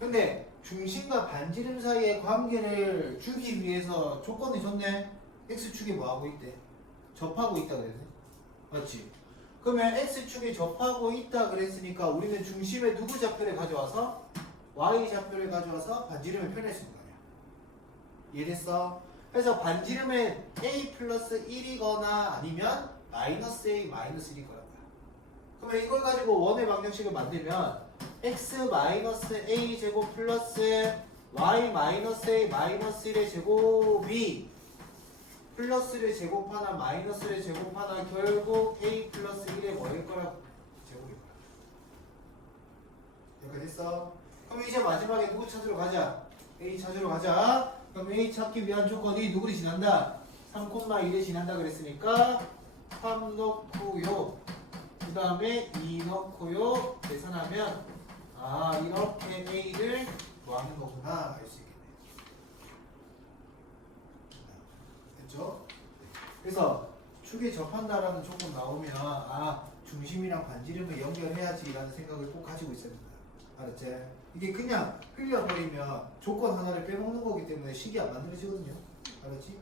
근데 중심과 반지름 사이의 관계를 주기 위해서 조건을 줬네. x축이 뭐하고 있대? 접하고 있다 그랬네. 맞지? 그러면 x축에 접하고 있다 그랬으니까 우리는 중심의 누구 좌표를 가져와서 y 좌표를 가져와서 반지름을 표현할 수 있는 거 아니야. 이해됐어? 그래서 반지름은 a 플러스 1이거나 아니면 마이너스 a 마이너스 1일 거란 거야. 그러면 이걸 가지고 원의 방정식을 만들면 x 마이너스 a 제곱 플러스 y 마이너스 a 마이너스 1의 제곱이 플러스를 제곱하나 마이너스를 제곱하나 결국 a 플러스 1의 뭐일 거라고? 제곱일 거야. 이렇게 됐어? 그럼 이제 마지막에 누구 찾으러 가자? a 찾으러 가자. 그럼 a 찾기 위한 조건이 누구를 지난다? 3,1을 지난다 그랬으니까 3 넣고요. 그 다음에 2 넣고요. 계산하면 아 이렇게 a를 뭐 하는 거구나 알 수 있겠네. 됐죠? 그래서 축에 접한다라는 조건 나오면 아 중심이랑 반지름을 연결해야지 라는 생각을 꼭 가지고 있어야 된다. 알았지? 이게 그냥 흘려버리면 조건 하나를 빼먹는 거기 때문에 식이 안 만들어지거든요. 알았지?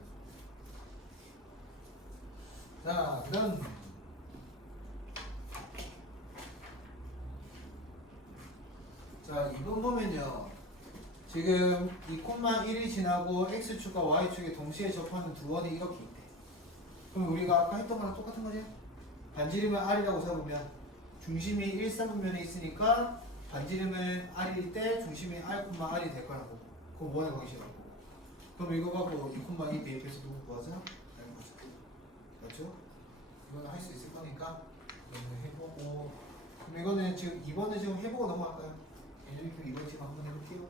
자, 그다음 자, 이번 보면요. 지금 2,1이 지나고 x축과 y축에 동시에 접하는 두 원이 이렇게 있대. 그럼 우리가 아까 했던 거랑 똑같은 거지? 반지름을 r이라고 잡으면 중심이 1, 3분면에 있으니까 반지름은 r일 때 중심이 r,r이 될 거라고. 그럼 원의 방식이라고. 그럼 이거 갖고 2,2 대입해서 누구 구하자? 라는 거죠. 맞죠? 이거는 할 수 있을 거니까 이거는 해보고. 그럼 이거는 지금 2번은 지금 해보고 넘어갈까요? 엔조이표 2번 지금 한번 해볼게요.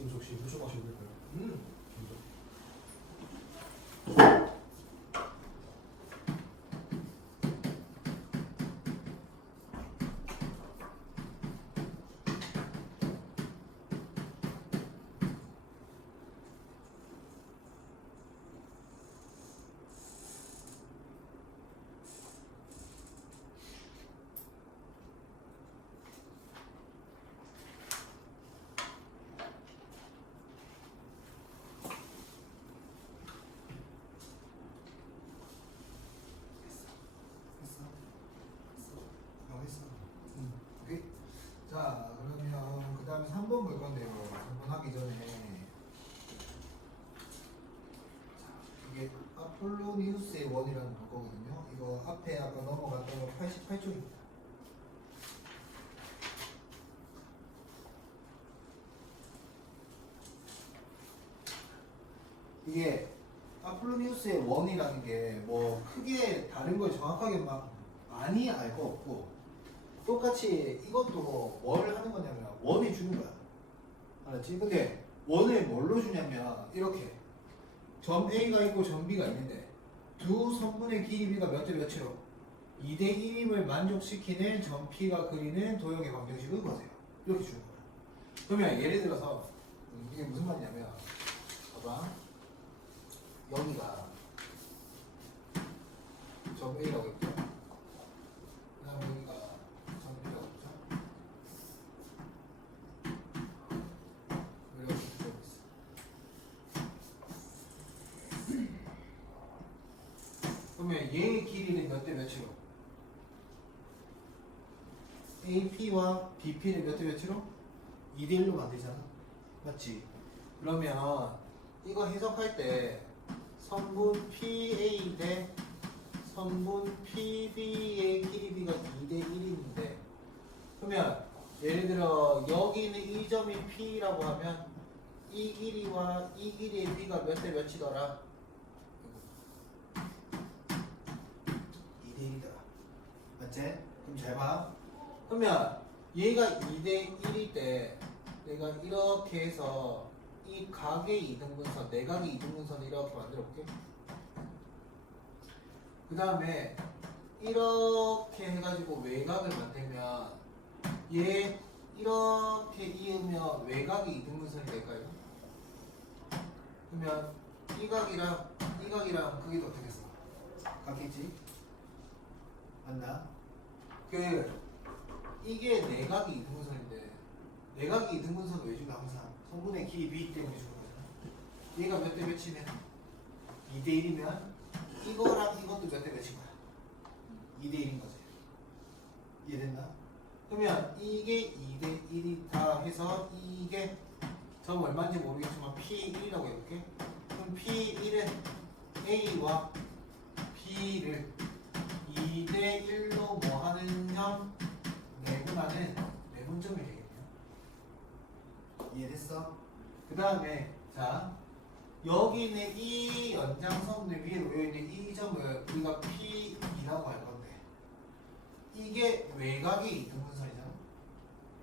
선생님 혹시 무슨 마시고 될까요? 아폴로니우스의 원이라는 거거든요. 이거 앞에 아까 넘어갔던 거 88쪽입니다. 이게 아폴로니우스의 원이라는 게 뭐 크게 다른 걸 정확하게 막 많이 알 거 없고 똑같이 이것도 뭘 하는 거냐면 원이 주는 거야. 알았지? 근데 원을 뭘로 주냐면 이렇게 점 A가 있고 점 B가 있는데 두 선분의 길이 B가 몇 대 몇으로 2대 1임을 만족시키는 점 P가 그리는 도형의 방정식을 구하세요. 이렇게 주는 거야. 그러면 예를 들어서 이게 무슨 말이냐면 봐봐. 여기가 점 A라고 했죠? 그 다음에 여기가 점 B라고 했죠? 이렇게 주고 있어. 그러면 얘의 길이는 몇 대 몇으로? AP와 BP는 몇 대 몇으로? 2대 1로 만들잖아. 맞지? 그러면 이거 해석할 때 선분 PA 대 선분 PB의 길이 B가 2대 1인데 그러면 예를 들어 여기 있는 이 점이 P라고 하면 이 길이와 이 길이의 B가 몇 대 몇이더라? 2대 1이더라. 맞지? 그럼 잘 봐. 그러면 얘가 2대 1일 때 내가 이렇게 해서 이 각의 이등분선, 내각의 이등분선을 이렇게 만들어 볼게. 그 다음에 이렇게 해가지고 외곽을 만들면 얘 이렇게 이으면 외곽의 이등분선이 될까요? 그러면 이 각이랑 크기도 어떻게 써? 같겠지? 맞나? 이게 내각의 이등분선인데 내각의 이등분선 왜 주나 항상 성분의 길이 B 때문에 주는 거잖아. 얘가 몇 대 몇이면 2대 1이면 이거랑 이것도 몇 대 몇인 거야? 2대 1인 거지. 이해됐나? 그러면 이게 2대 1이다 해서 이게 점 얼마인지 모르겠지만 P1이라고 해볼게. 그럼 P1은 A와 B를 2대 1로 뭐 하는 점 내분하는 내분점이 되겠네요. 이해됐어? 그 다음에 자 여기 있는 이 연장선들 위에 놓여있는 이 점을 우리가 P2라고 할 건데 이게 외곽의 이등분선이잖아.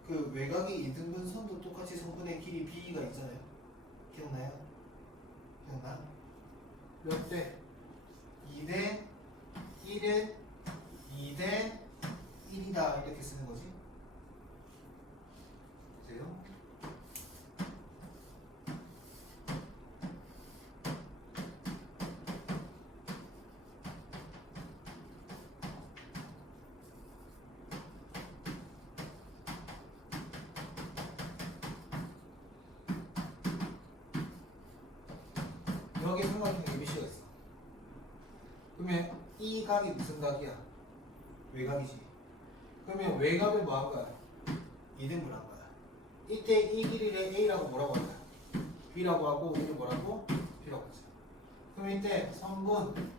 그 외곽의 이등분선도 똑같이 성분의 길이 B가 있잖아요. 기억나요? 기억나? 몇 대? 2대 1은 2대 1이다 이렇게 쓰는 거지. 보세요. 여기 삼각형 ABC가 있어. 그러면 이 각이 무슨 각이야? 외곽이지. 그러면 외곽을 뭐 한 거야? 이등분 한 거야. 이때 이 길이를 A라고 뭐라고 할 거야? B라고 하고 우리는 뭐라고? B라고 하자. 그럼 이때 성분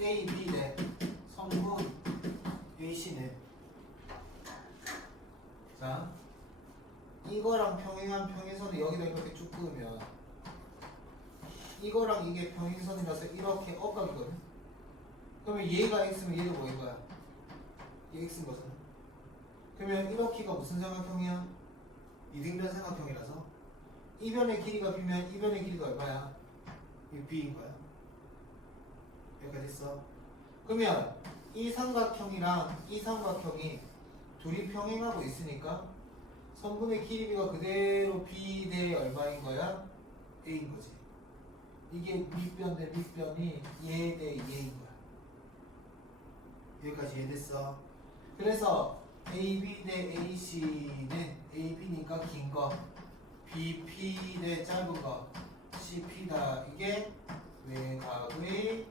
AB 대 성분 AC는 자 이거랑 평행한 평행선을 여기다 이렇게 쭉 그으면 이거랑 이게 평행선이라서 이렇게 엇각이거든. 그러면 얘가 x면 얘도 뭐인 거야? 얘 x인 거잖아. 그러면 이렇게가 무슨 삼각형이야? 이등변 삼각형이라서 이 변의 길이가 b면 이 변의 길이가 얼마야? 이 b인 거야. 여기까지 했어. 그러면 이 삼각형이랑 이 삼각형이 둘이 평행하고 있으니까 선분의 길이 b가 그대로 b 대 얼마인 거야? a인 거지. 이게 밑변 대 밑변이 얘 대 얘인 거야. 여기까지 이해됐어? 그래서 AB 대 AC는 AB니까 긴 거, BP 대 짧은 거, CP다. 이게 외곽의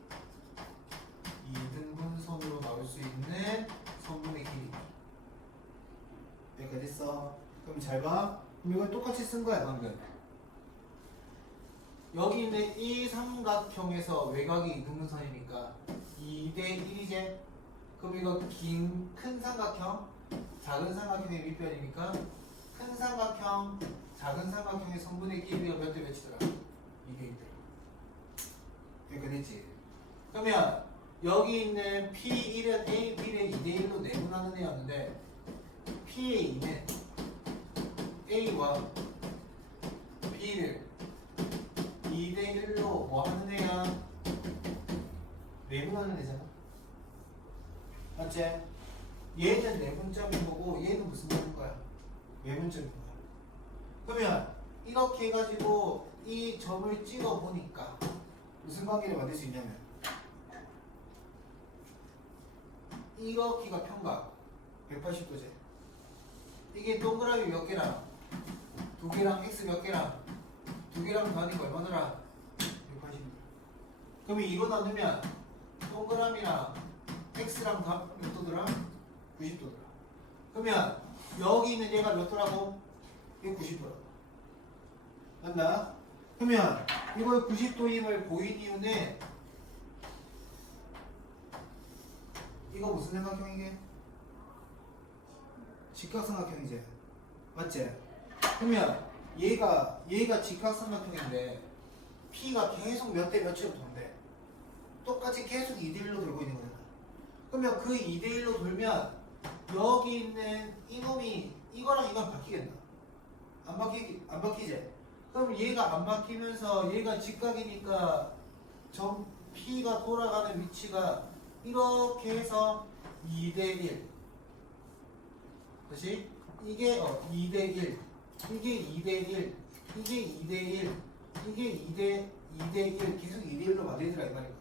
이등분선으로 나올 수 있는 선분의 길이. 여기까지 됐어? 그럼 잘 봐. 그럼 이걸 똑같이 쓴 거야 방금. 여기 있는 이 삼각형에서 외곽이 이등분선이니까 2대 1이제. 그럼 이거 큰 삼각형, 작은 삼각형의 밑변이니까 큰 삼각형, 작은 삼각형의 성분의 길이가 몇 대 몇이더라? 2대 1대. 그러니까 됐지? 그러면 여기 있는 P1은 A, B를 2대 1로 내분하는 애였는데 P의 2는 A와 B를 2대 1로 뭐 하는 애야? 내분하는 애잖아. 맞지? 얘는 내분점인 거고 얘는 무슨 점인 거야? 외분점인 거야. 그러면 이렇게 해가지고 이 점을 찍어 보니까 무슨 관계를 만들 수 있냐면 이렇게가 평각 180도제. 이게 동그라미 몇 개랑 두 개랑 x 몇 개랑 두 개랑 더하니까 얼마더라? 180도. 그러면 이거 나누면 동그라미랑 x랑 몇 도더라? 90도더라. 그러면 여기 있는 얘가 몇 도라고? 이게 90도라고. 맞나? 그러면 이걸 90도임을 보인 이유는 이거 무슨 삼각형이게? 직각삼각형이지. 맞지? 그러면 얘가 직각삼각형인데 P가 계속 몇 대 몇으로 돈대. 똑같이 계속 2대1로 돌고 있는 거잖아. 그러면 그 2대1로 돌면 여기 있는 이놈이 이거랑 이건 바뀌겠나? 안 바뀌지? 그럼 얘가 안 바뀌면서 얘가 직각이니까 점 P가 돌아가는 위치가 이렇게 해서 2대1. 다시 이게 2대1, 이게 2대1, 이게 2대1, 이게 2대1 계속 2대1로 만들더라 이 말인 거야.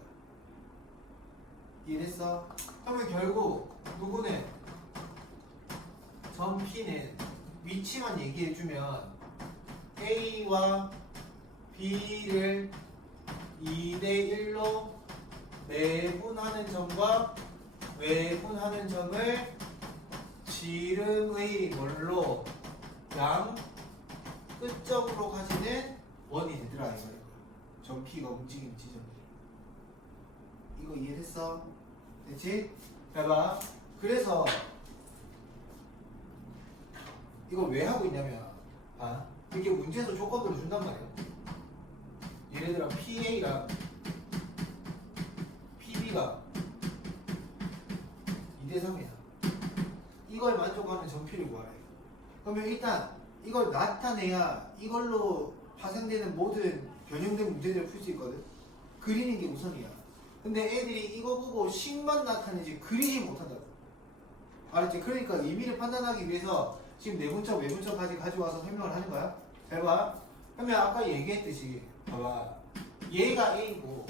이해됐어? 그러면 결국 누구는 점 P는 위치만 얘기해주면 A와 B를 2대1로 내분하는 점과 외분하는 점을 지름의 뭘로 양 끝점으로 가지는 원이 되더라 이 말이야. 점 P가 움직이는 지점. 이거 이해됐어? 됐지? 봐봐. 그래서 이걸 왜 하고 있냐면 이렇게 문제에서 조건들을 준단 말이야. 예를 들어 PA랑 PB가 2대 3이야. 이걸 만족하는 점피를 구하래. 그러면 일단 이걸 나타내야 이걸로 파생되는 모든 변형된 문제들을 풀 수 있거든. 그리는 게 우선이야. 근데 애들이 이거 보고 식만 나타내지 그리지 못한다고. 알았지? 그러니까 의미를 판단하기 위해서 지금 내분점, 외분점까지 가져와서 설명을 하는 거야. 잘 봐. 그러면 아까 얘기했듯이 봐봐. 얘가 A고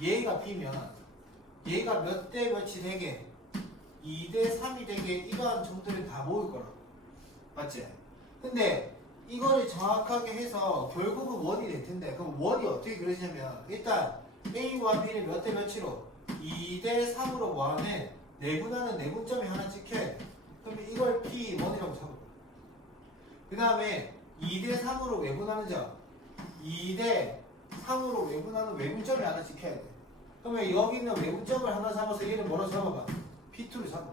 얘가 B면 얘가 몇 대 몇이 되게 2대 3이 되게 이러한 점들은 다 모일 거라고. 맞지? 근데 이거를 정확하게 해서 결국은 원이 될 텐데 그럼 원이 어떻게 그러시냐면 일단 A와 B를 몇 대 몇으로 2대 3으로 뭐하는 내분하는 내분점이 하나 찍혀야 돼. 그러면 이걸 P1이라고 잡아봐. 그 다음에 2대 3으로 외분하는 점 2대 3으로 외분하는 외분점이 하나 찍혀야 돼. 그러면 여기 있는 외분점을 하나 잡아서 얘는 뭐라고 잡아봐? P2를 잡아봐.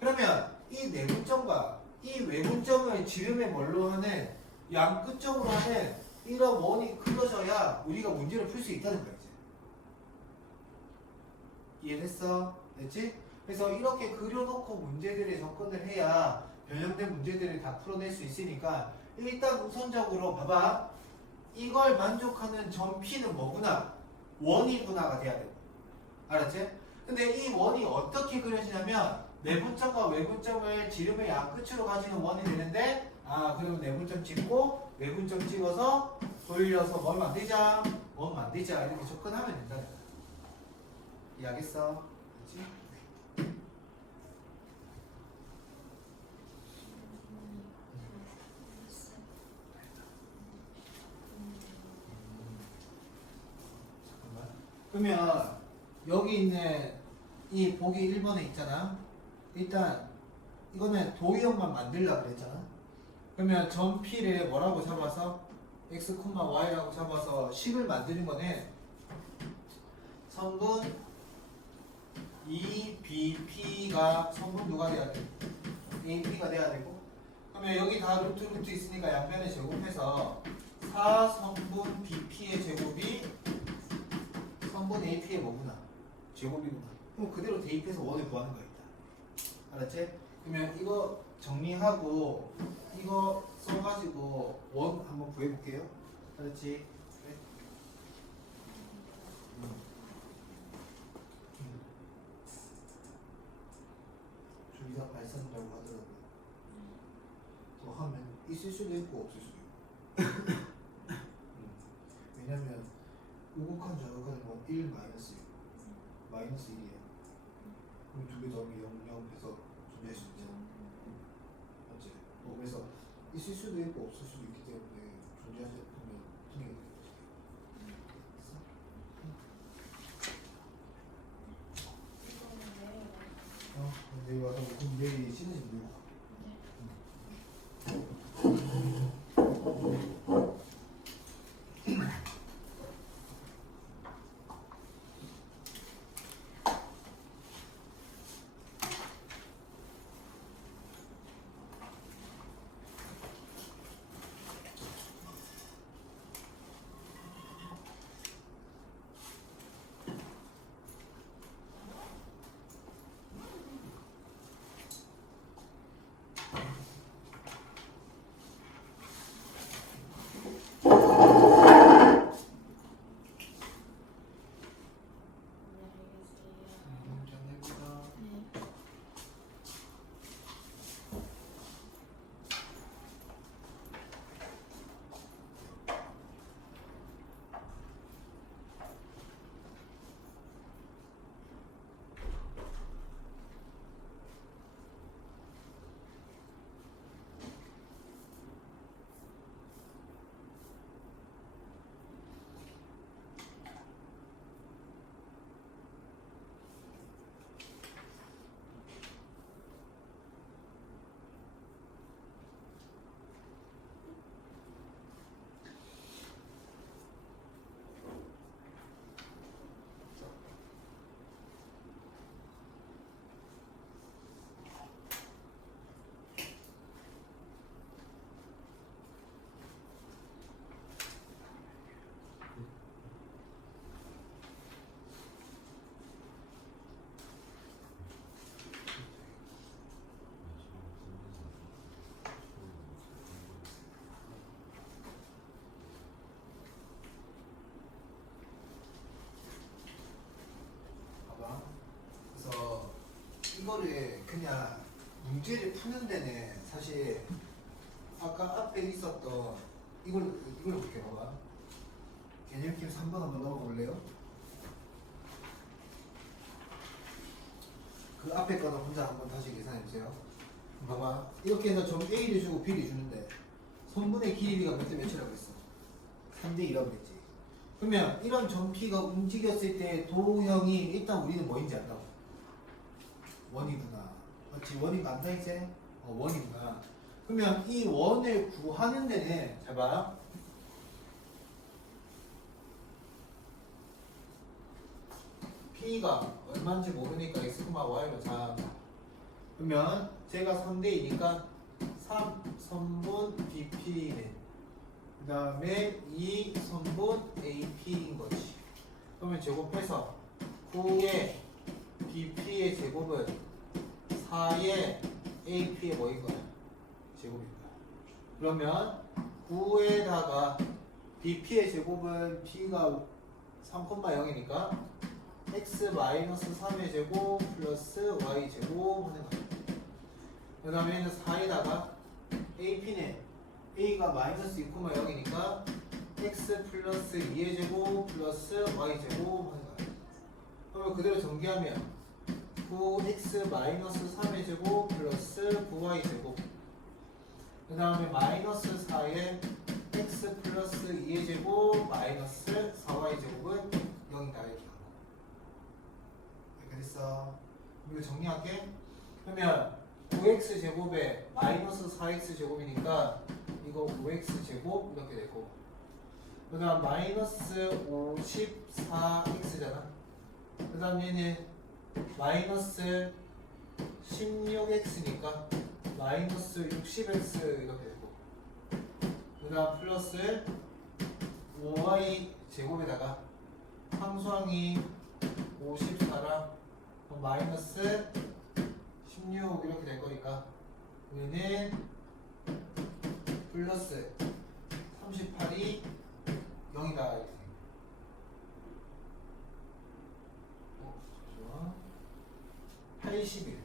그러면 이 내분점과 이 외분점을 지름의 뭘로 하는 양 끝점으로 하는 이런 원이 그려져야 우리가 문제를 풀 수 있다는 거야 이제. 이해됐어? 됐지? 그래서 이렇게 그려놓고 문제들에 접근을 해야 변형된 문제들을 다 풀어낼 수 있으니까 일단 우선적으로 봐봐. 이걸 만족하는 점 P는 뭐구나? 원이구나가 돼야 되고. 알았지? 근데 이 원이 어떻게 그려지냐면 내분점과 외분점을 지름의 양 끝으로 가지는 원이 되는데 그러면 내분점 찍고 외분점 찍어서 돌려서 뭘 만들자? 원 만들자. 이렇게 접근하면 된다. 이해하겠어? 그렇지? 그러면 여기 있는 이 보기 1번에 있잖아. 일단 이거는 도형만 만들려고 그랬잖아. 그러면 점 P를 뭐라고 잡아서 x, y라고 잡아서 식을 만드는 거네. 성분 EBP가 성분 누가 돼야 돼? AP가 돼야 되고. 그러면 여기 다 루트 있으니까 양변에 제곱해서 4성분 BP의 제곱이 성분 AP의 뭐구나? 제곱이구나. 그럼 그대로 대입해서 원을 구하는 거야. 알았지? 그러면 이거 정리하고 이거 써가지고 원 한번 구해볼게요. 알았지? 그래? 좀 이상 발산이라고 하더라고요. 더 하면 있을 수도 있고 없을 수도 있고. 왜냐면 우극한 좌극한 건 1 마이너스 1 마이너스 1이에요. 그럼 두 개 더하면 0, 0 해서 존재할 수 있죠. 맞지? 그래서 있을 수도 있고 없을 수도 있기 때문에 존재하지 않으면 통일이 되겠지. 내일 와서 그럼 내일 씻는지 물어봐. 그래서 이거를 그냥 문제를 푸는 데는 사실 아까 앞에 있었던 이걸 볼게 봐봐. 개념팀 3번 한번 넣어볼래요? 그 앞에 거는 혼자 한번 다시 계산해보세요. 봐봐. 이렇게 해서 점 A를 주고 B를 주는데 선분의 길이가 몇 대 몇이라고 했어? 3대 2라고 했지. 그러면 이런 점 P가 움직였을 때 도형이 일단 우리는 뭐인지 안다고? 원이구나. 맞지? 원이가 안다 이제? 원이구나. 그러면 이 원을 구하는 데는 잘 봐. P가 얼마인지 모르니까 x, y로 자. 그러면 제가 3대 2니까 3선분 BP는 그 다음에 2선분 AP인 거지. 그러면 제곱해서 9의 BP의 제곱은 4의 AP의 뭐인 거야? 제곱인 거야. 그러면 9에다가 BP의 제곱은 P가 3,0이니까 x-3의 제곱 플러스 y 제곱 하는 거야. 그 다음에는 4에다가 AP는 A가 마이너스 2,0이니까 x 플러스 2의 제곱 플러스 y 제곱 하는 거야. 그러면 그대로 전개하면 9x 마이너스 3의 제곱 플러스 9y 제곱 그 다음에 마이너스 4의 x 플러스 2의 제곱 마이너스 4y 제곱은 0이다 이렇게 하고. 이렇게 됐어. 이거 정리할게. 그러면 9x 제곱에 마이너스 4x 제곱이니까 이거 9x 제곱 이렇게 되고 그 다음 마이너스 54x잖아. 그 다음 얘는 마이너스 16x니까 마이너스 60x 이렇게 되고, 그 다음 플러스 5y 제곱에다가 상수항이 54랑 마이너스 16 이렇게 될 거니까 얘는 플러스 38이 0이다 이렇게. 잠시만. 81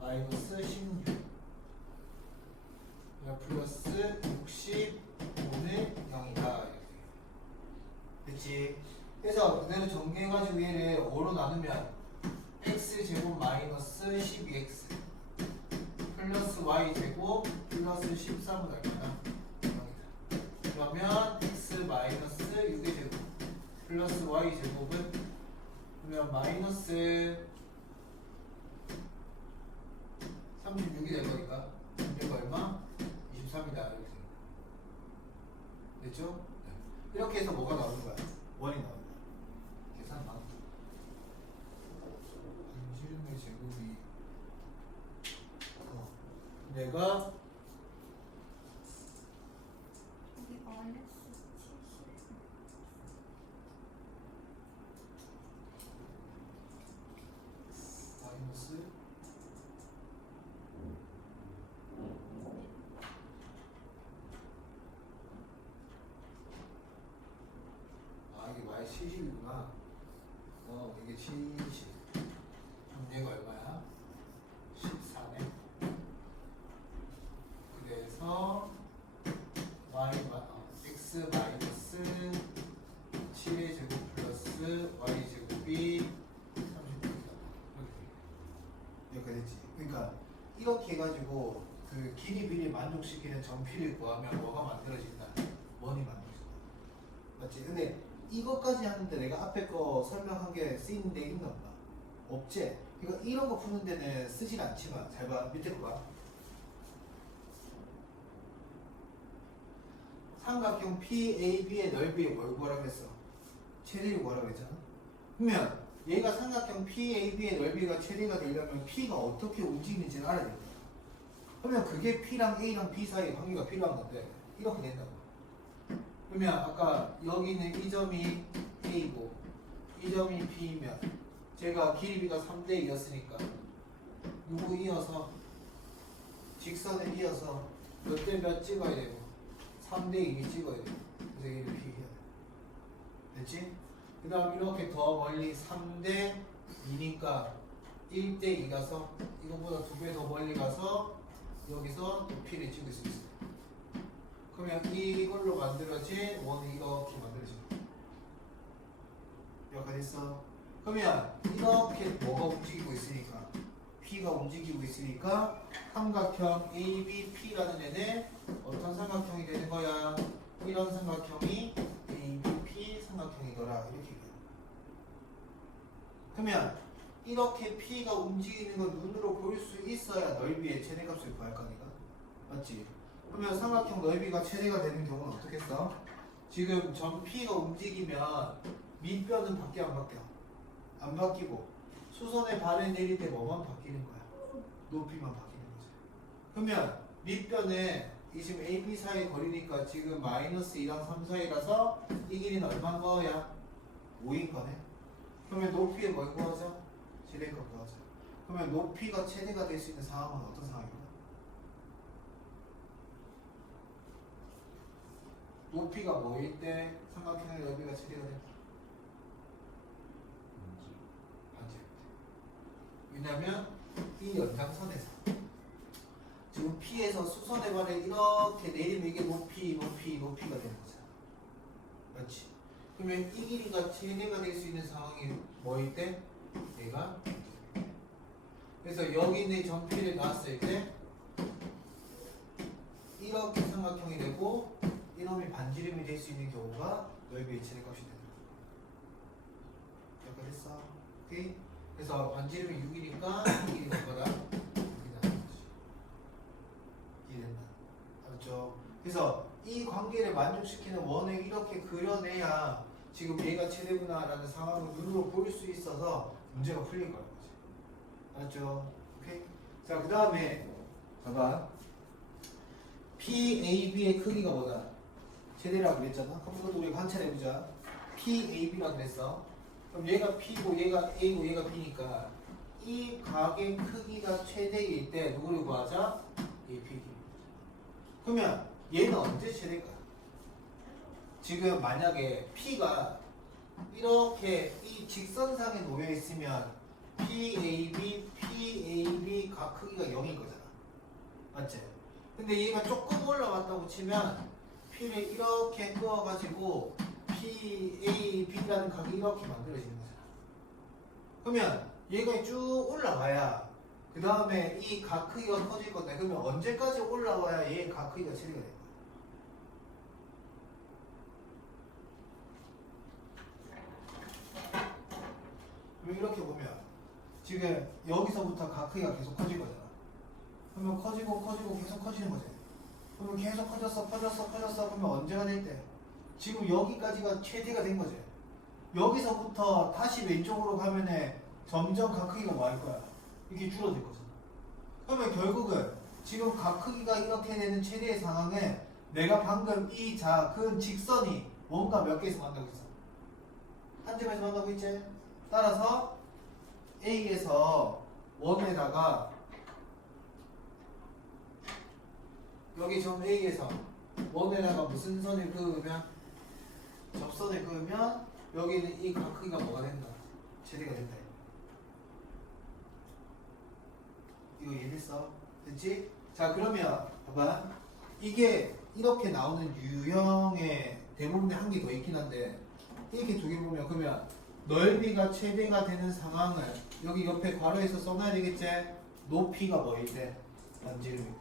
마이너스 16 플러스 65는 0이다 이렇게. 그치? 그래서 그대로 전개해가지고 얘를 5로 나누면 x제곱 마이너스 12x 플러스 y제곱 플러스 13은 얼마나? 0이다. 그러면 x 마이너스 6의 제곱 플러스 y제곱은 그러면 마이너스 36이 될 거니까 이게 얼마? 23이다 이렇게. 됐죠? 네. 이렇게 해서 뭐가 나오는 거야? 원이 나오는 거야. 계산 막. 반지름의 제곱이 내가 이게 마이너스 70. 마이너스 이게 y 70이구나. 이게 70. 그럼 얘가 얼마야? 14네. 그래서 x 마이너스 7의 제곱 플러스 y 제곱이 36이다. 이렇게 됐지. 그러니까 이렇게 해가지고 그 길이 비리 만족시키는 점피를 구하면 뭐가 만들어진다? 원이 만들어진다. 맞지? 근데 이것까지 하는데 내가 앞에 거 설명한 게 쓰이는 데 있나 보다. 없지? 그러니까 이런 거 푸는 데는 쓰진 않지만 잘 봐. 밑에 거 봐. 삼각형 PAB의 넓이를 뭘 구하라고 했어? 최대를 구하라고 했잖아. 그러면 얘가 삼각형 PAB의 넓이가 최대가 되려면 P가 어떻게 움직이는지를 알아야 된다. 그러면 그게 P랑 A랑 B 사이의 관계가 필요한 건데 이렇게 된다고. 그러면 아까 여기 있는 이 점이 A고 이 점이 B면 제가 길이가 3대 2였으니까 누구 이어서 직선을 이어서 몇 대 몇 찍어야 되고 3대 2 찍어야 되고 그래서 얘를 P 해야 돼. 됐지? 그 다음 이렇게 더 멀리 3대 2니까 1대 2 가서 이거보다 2배 더 멀리 가서 여기서 또 P를 찍을 수 있어요. 그러면 이걸로 만들어진 원이 이렇게 만들어진 거야. 이렇게 됐어. 그러면 이렇게 뭐가 움직이고 있으니까 P가 움직이고 있으니까 삼각형 ABP라는 애는 어떤 삼각형이 되는 거야? 이런 삼각형이 ABP 삼각형이더라 이렇게 얘기해. 그러면 이렇게 P가 움직이는 걸 눈으로 볼 수 있어야 넓이의 최대값을 구할 거니까. 맞지? 그러면 삼각형 넓이가 최대가 되는 경우는 어떻게 써? 지금 점 P가 움직이면 밑변은 바뀌어 안 바뀌어? 안 바뀌고 수선에 발을 내릴 때 뭐만 바뀌는 거야? 높이만 바뀌는 거지. 그러면 밑변에 이 지금 AB 사이 거리니까 지금 마이너스 2랑 3 사이라서 이 길이는 얼마인 거야? 5인 거네. 그러면 높이에 뭘 구하자? 최대값 구하자. 그러면 높이가 최대가 될 수 있는 상황은 어떤 상황인가? 높이가 뭐일 때 삼각형의 넓이가 최대가 된다? 반지름. 왜냐면 이 연장선에서 지금 P에서 수선의 발을 이렇게 내리면 이게 높이가 되는 거잖아. 맞지? 그러면 이 길이가 최대가 될 수 있는 상황이 뭐일 때? 얘가 그래서 여기 있는 점 P를 놨을 때 이렇게 삼각형이 되고 이놈이 반지름이 될 수 있는 경우가 넓이의 최대값이 되는 거야. 이렇게 됐어. 오케이? 그래서 반지름이 6이니까 이 길이가 얼마다? 6이다. 이해된다. 알았죠? 그래서 이 관계를 만족시키는 원을 이렇게 그려내야 지금 얘가 최대구나라는 상황을 눈으로 볼 수 있어서 문제가 풀릴 거라는 거지. 알았죠? 오케이? 자, 그 다음에 봐봐. PAB의 크기가 뭐다? 최대라고 그랬잖아. 그럼 이것도 우리가 관찰해보자. PAB라고 그랬어. 그럼 얘가 P고 얘가 A고 얘가 B니까 이 각의 크기가 최대일 때 누구를 구하자? AP. 그러면 얘는 언제 최대일까? 지금 만약에 P가 이렇게 이 직선상에 놓여 있으면 PAB 각 크기가 0일 거잖아. 맞지? 근데 얘가 조금 올라왔다고 치면 P를 이렇게 그어가지고 PAB라는 각이 이렇게 만들어지는 거잖아. 그러면 얘가 쭉 올라가야 그 다음에 이 각 크기가 커질 건데 그러면 언제까지 올라와야 얘 각 크기가 최대가 될 거야? 그럼 이렇게 보면 지금 여기서부터 각 크기가 계속 커질 거잖아. 그러면 커지고 계속 커지는 거지. 그러면 계속 커졌어. 그러면 언제가 될 때? 지금 여기까지가 최대가 된 거지. 여기서부터 다시 왼쪽으로 가면은 점점 각 크기가 뭐 할 거야? 이렇게 줄어들 거잖아. 그러면 결국은 지금 각 크기가 이렇게 되는 최대의 상황에 내가 방금 이 작은 직선이 뭔가 몇 개에서 만나고 있어? 한 점에서 만나고 있지? 따라서 A에서 원에다가 여기 점 A에서 원에다가 무슨 선을 그으면 접선을 그으면 여기는 이 각 크기가 뭐가 된다? 최대가 된다. 이거 이해됐어? 됐지? 자 그러면 봐봐. 이게 이렇게 나오는 유형의 대부분의 한 개 더 있긴 한데 이렇게 두 개 보면 그러면 넓이가 최대가 되는 상황을 여기 옆에 괄호에서 써놔야 되겠지? 높이가 뭐일 때? 반지름일 때.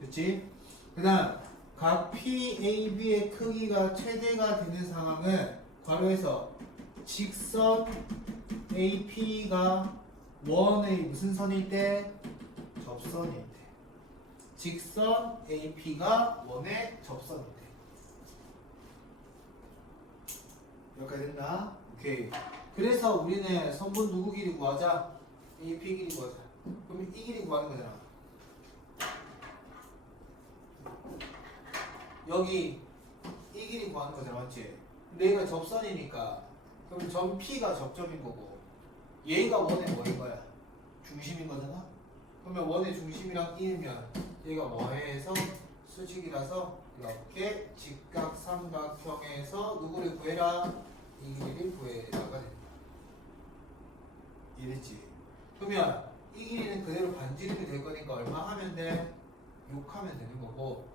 그치? 그 다음 각 PAB의 크기가 최대가 되는 상황은 괄호에서 직선 AP가 원의 무슨 선일 때? 접선일 때. 직선 AP가 원의 접선일 때. 여기까지 됐나? 오케이. 그래서 우리는 선분 누구 길이 구하자? AP 길이 구하자. 그럼 이 길이 구하는 거잖아. 여기 이 길이 구하는 거잖아, 맞지? 근데 얘가 접선이니까 그럼 점 P가 접점인 거고 얘가 원의 뭐인 거야? 중심인 거잖아? 그러면 원의 중심이랑 끼면 얘가 뭐해서 수직이라서 이렇게 직각삼각형에서 누구를 구해라? 이 길이를 구해라가 된다. 이해됐지? 그러면 이 길이는 그대로 반지름이 될 거니까 얼마 하면 돼? 6 하면 되는 거고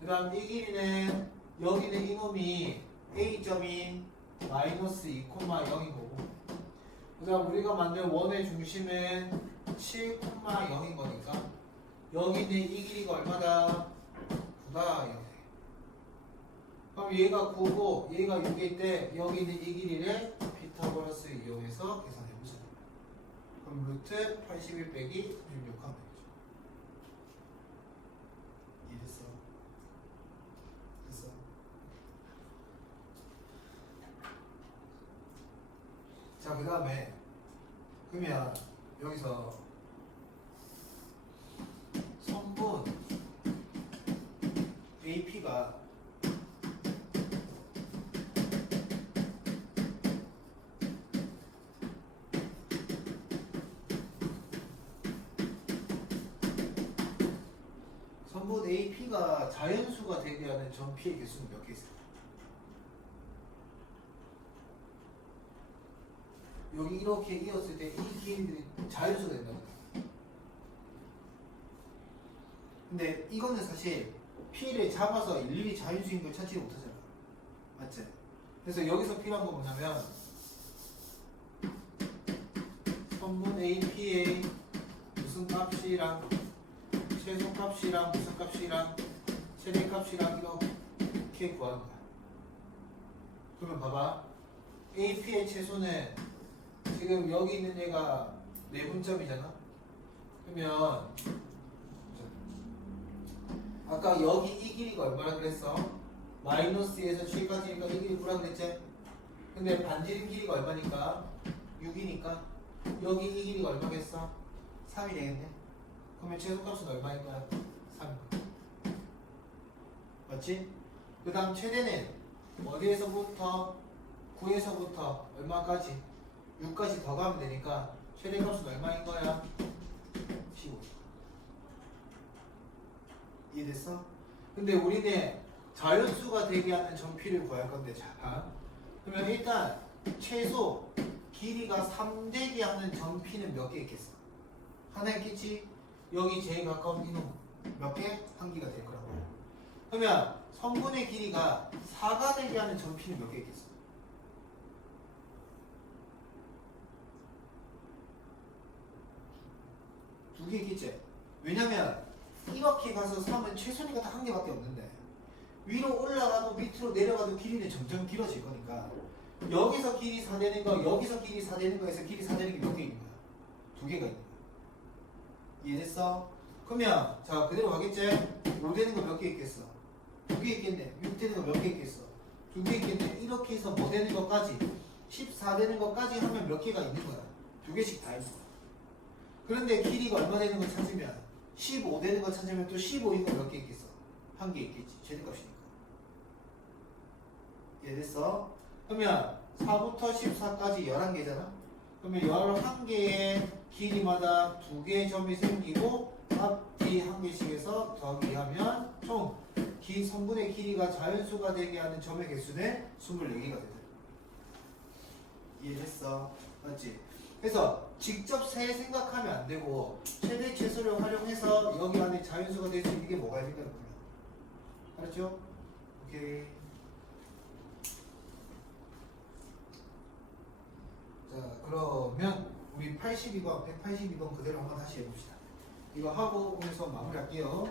그 다음 이 길이는 여기는 이놈이 A점인 마이너스 2,0인 거고 그 다음 우리가 만든 원의 중심은 7,0인 거니까 여기는 이 길이가 얼마다? 9다 이렇게. 그럼 얘가 9고 얘가 6일 때 여기는 이 길이를 피타고라스 이용해서 계산해보자. 그럼 루트 81 빼기 16 하면 되죠. 이랬어. 됐어. 자, 그 다음에 그러면 여기서 선분 AP가 선분 AP가 자연수가 되게 하는 점 P의 개수는 몇 개 있어요? 여기 이렇게 이었을 때 이 길이들이 자연수가 된다고. 근데 이거는 사실 P를 잡아서 일일이 자연수인 걸 찾지 못하잖아. 맞지? 그래서 여기서 필요한 건 뭐냐면 선분 AP의 무슨 값이랑 최소값이랑 무슨 값이랑 최대값이랑 이렇게 구하는 거야. 그러면 봐봐. AP의 최소는 지금 여기 있는 얘가 내분점이잖아. 그러면 아까 여기 이 길이가 얼마나 그랬어? 마이너스에서 7까지니까 이 길이 9라 그랬지? 근데 반지름 길이가 얼마니까? 6이니까 여기 이 길이가 얼마겠어? 3이 되겠네. 그러면 최소값은 얼마인 거야? 3. 맞지? 그 다음 최대는 어디에서부터? 9에서부터 얼마까지? 6까지 더 가면 되니까 최대값은 얼마인 거야? 15. 이해됐어? 근데 우리는 자연수가 되게 하는 점피를 구할 건데 자 그러면 일단 최소 길이가 3되게 하는 점피는 몇 개 있겠어? 하나 있겠지? 여기 제일 가까운 이놈 몇 개? 한 개가 될 거라고. 그러면 성분의 길이가 4가 되게 하는 점피는 몇 개 있겠어? 두 개 있겠지? 왜냐면 이렇게 가서 3은 최선이가 다 한 개밖에 없는데 위로 올라가도 밑으로 내려가도 길이는 점점 길어질 거니까 여기서 길이 4 되는 거 여기서 길이 4 되는 거에서 길이 4 되는 게 몇 개 있는 거야? 2개가 있는 거야. 이해됐어? 그러면 자 그대로 가겠지? 5 되는 거 몇 개 있겠어? 2개 있겠네. 6 되는 거 몇 개 있겠어? 2개 있겠네. 이렇게 해서 뭐 되는 것까지 14 되는 것까지 하면 몇 개가 있는 거야? 2개씩 다 있는 거야. 그런데 길이가 얼마 되는 거 찾으면 15 되는 거 찾으면 또 15인 거 몇 개 있겠어? 한 개 있겠지. 최대값이니까. 이해됐어? 그러면 4부터 14까지 11개잖아? 그러면 11개의 길이마다 2개의 점이 생기고 앞뒤 한 개씩 해서 더하기 하면 총 성분의 길이가 자연수가 되게 하는 점의 개수는 24개가 되다. 이해됐어? 맞지? 그래서 직접 세 생각하면 안 되고 최대 최소를 활용해서 여기 안에 자연수가 될 수 있는 게 뭐가 있을까? 알았죠? 오케이. 자 그러면 우리 82번 182번 그대로 한번 다시 해봅시다. 이거 하고 오늘 수업 마무리할게요.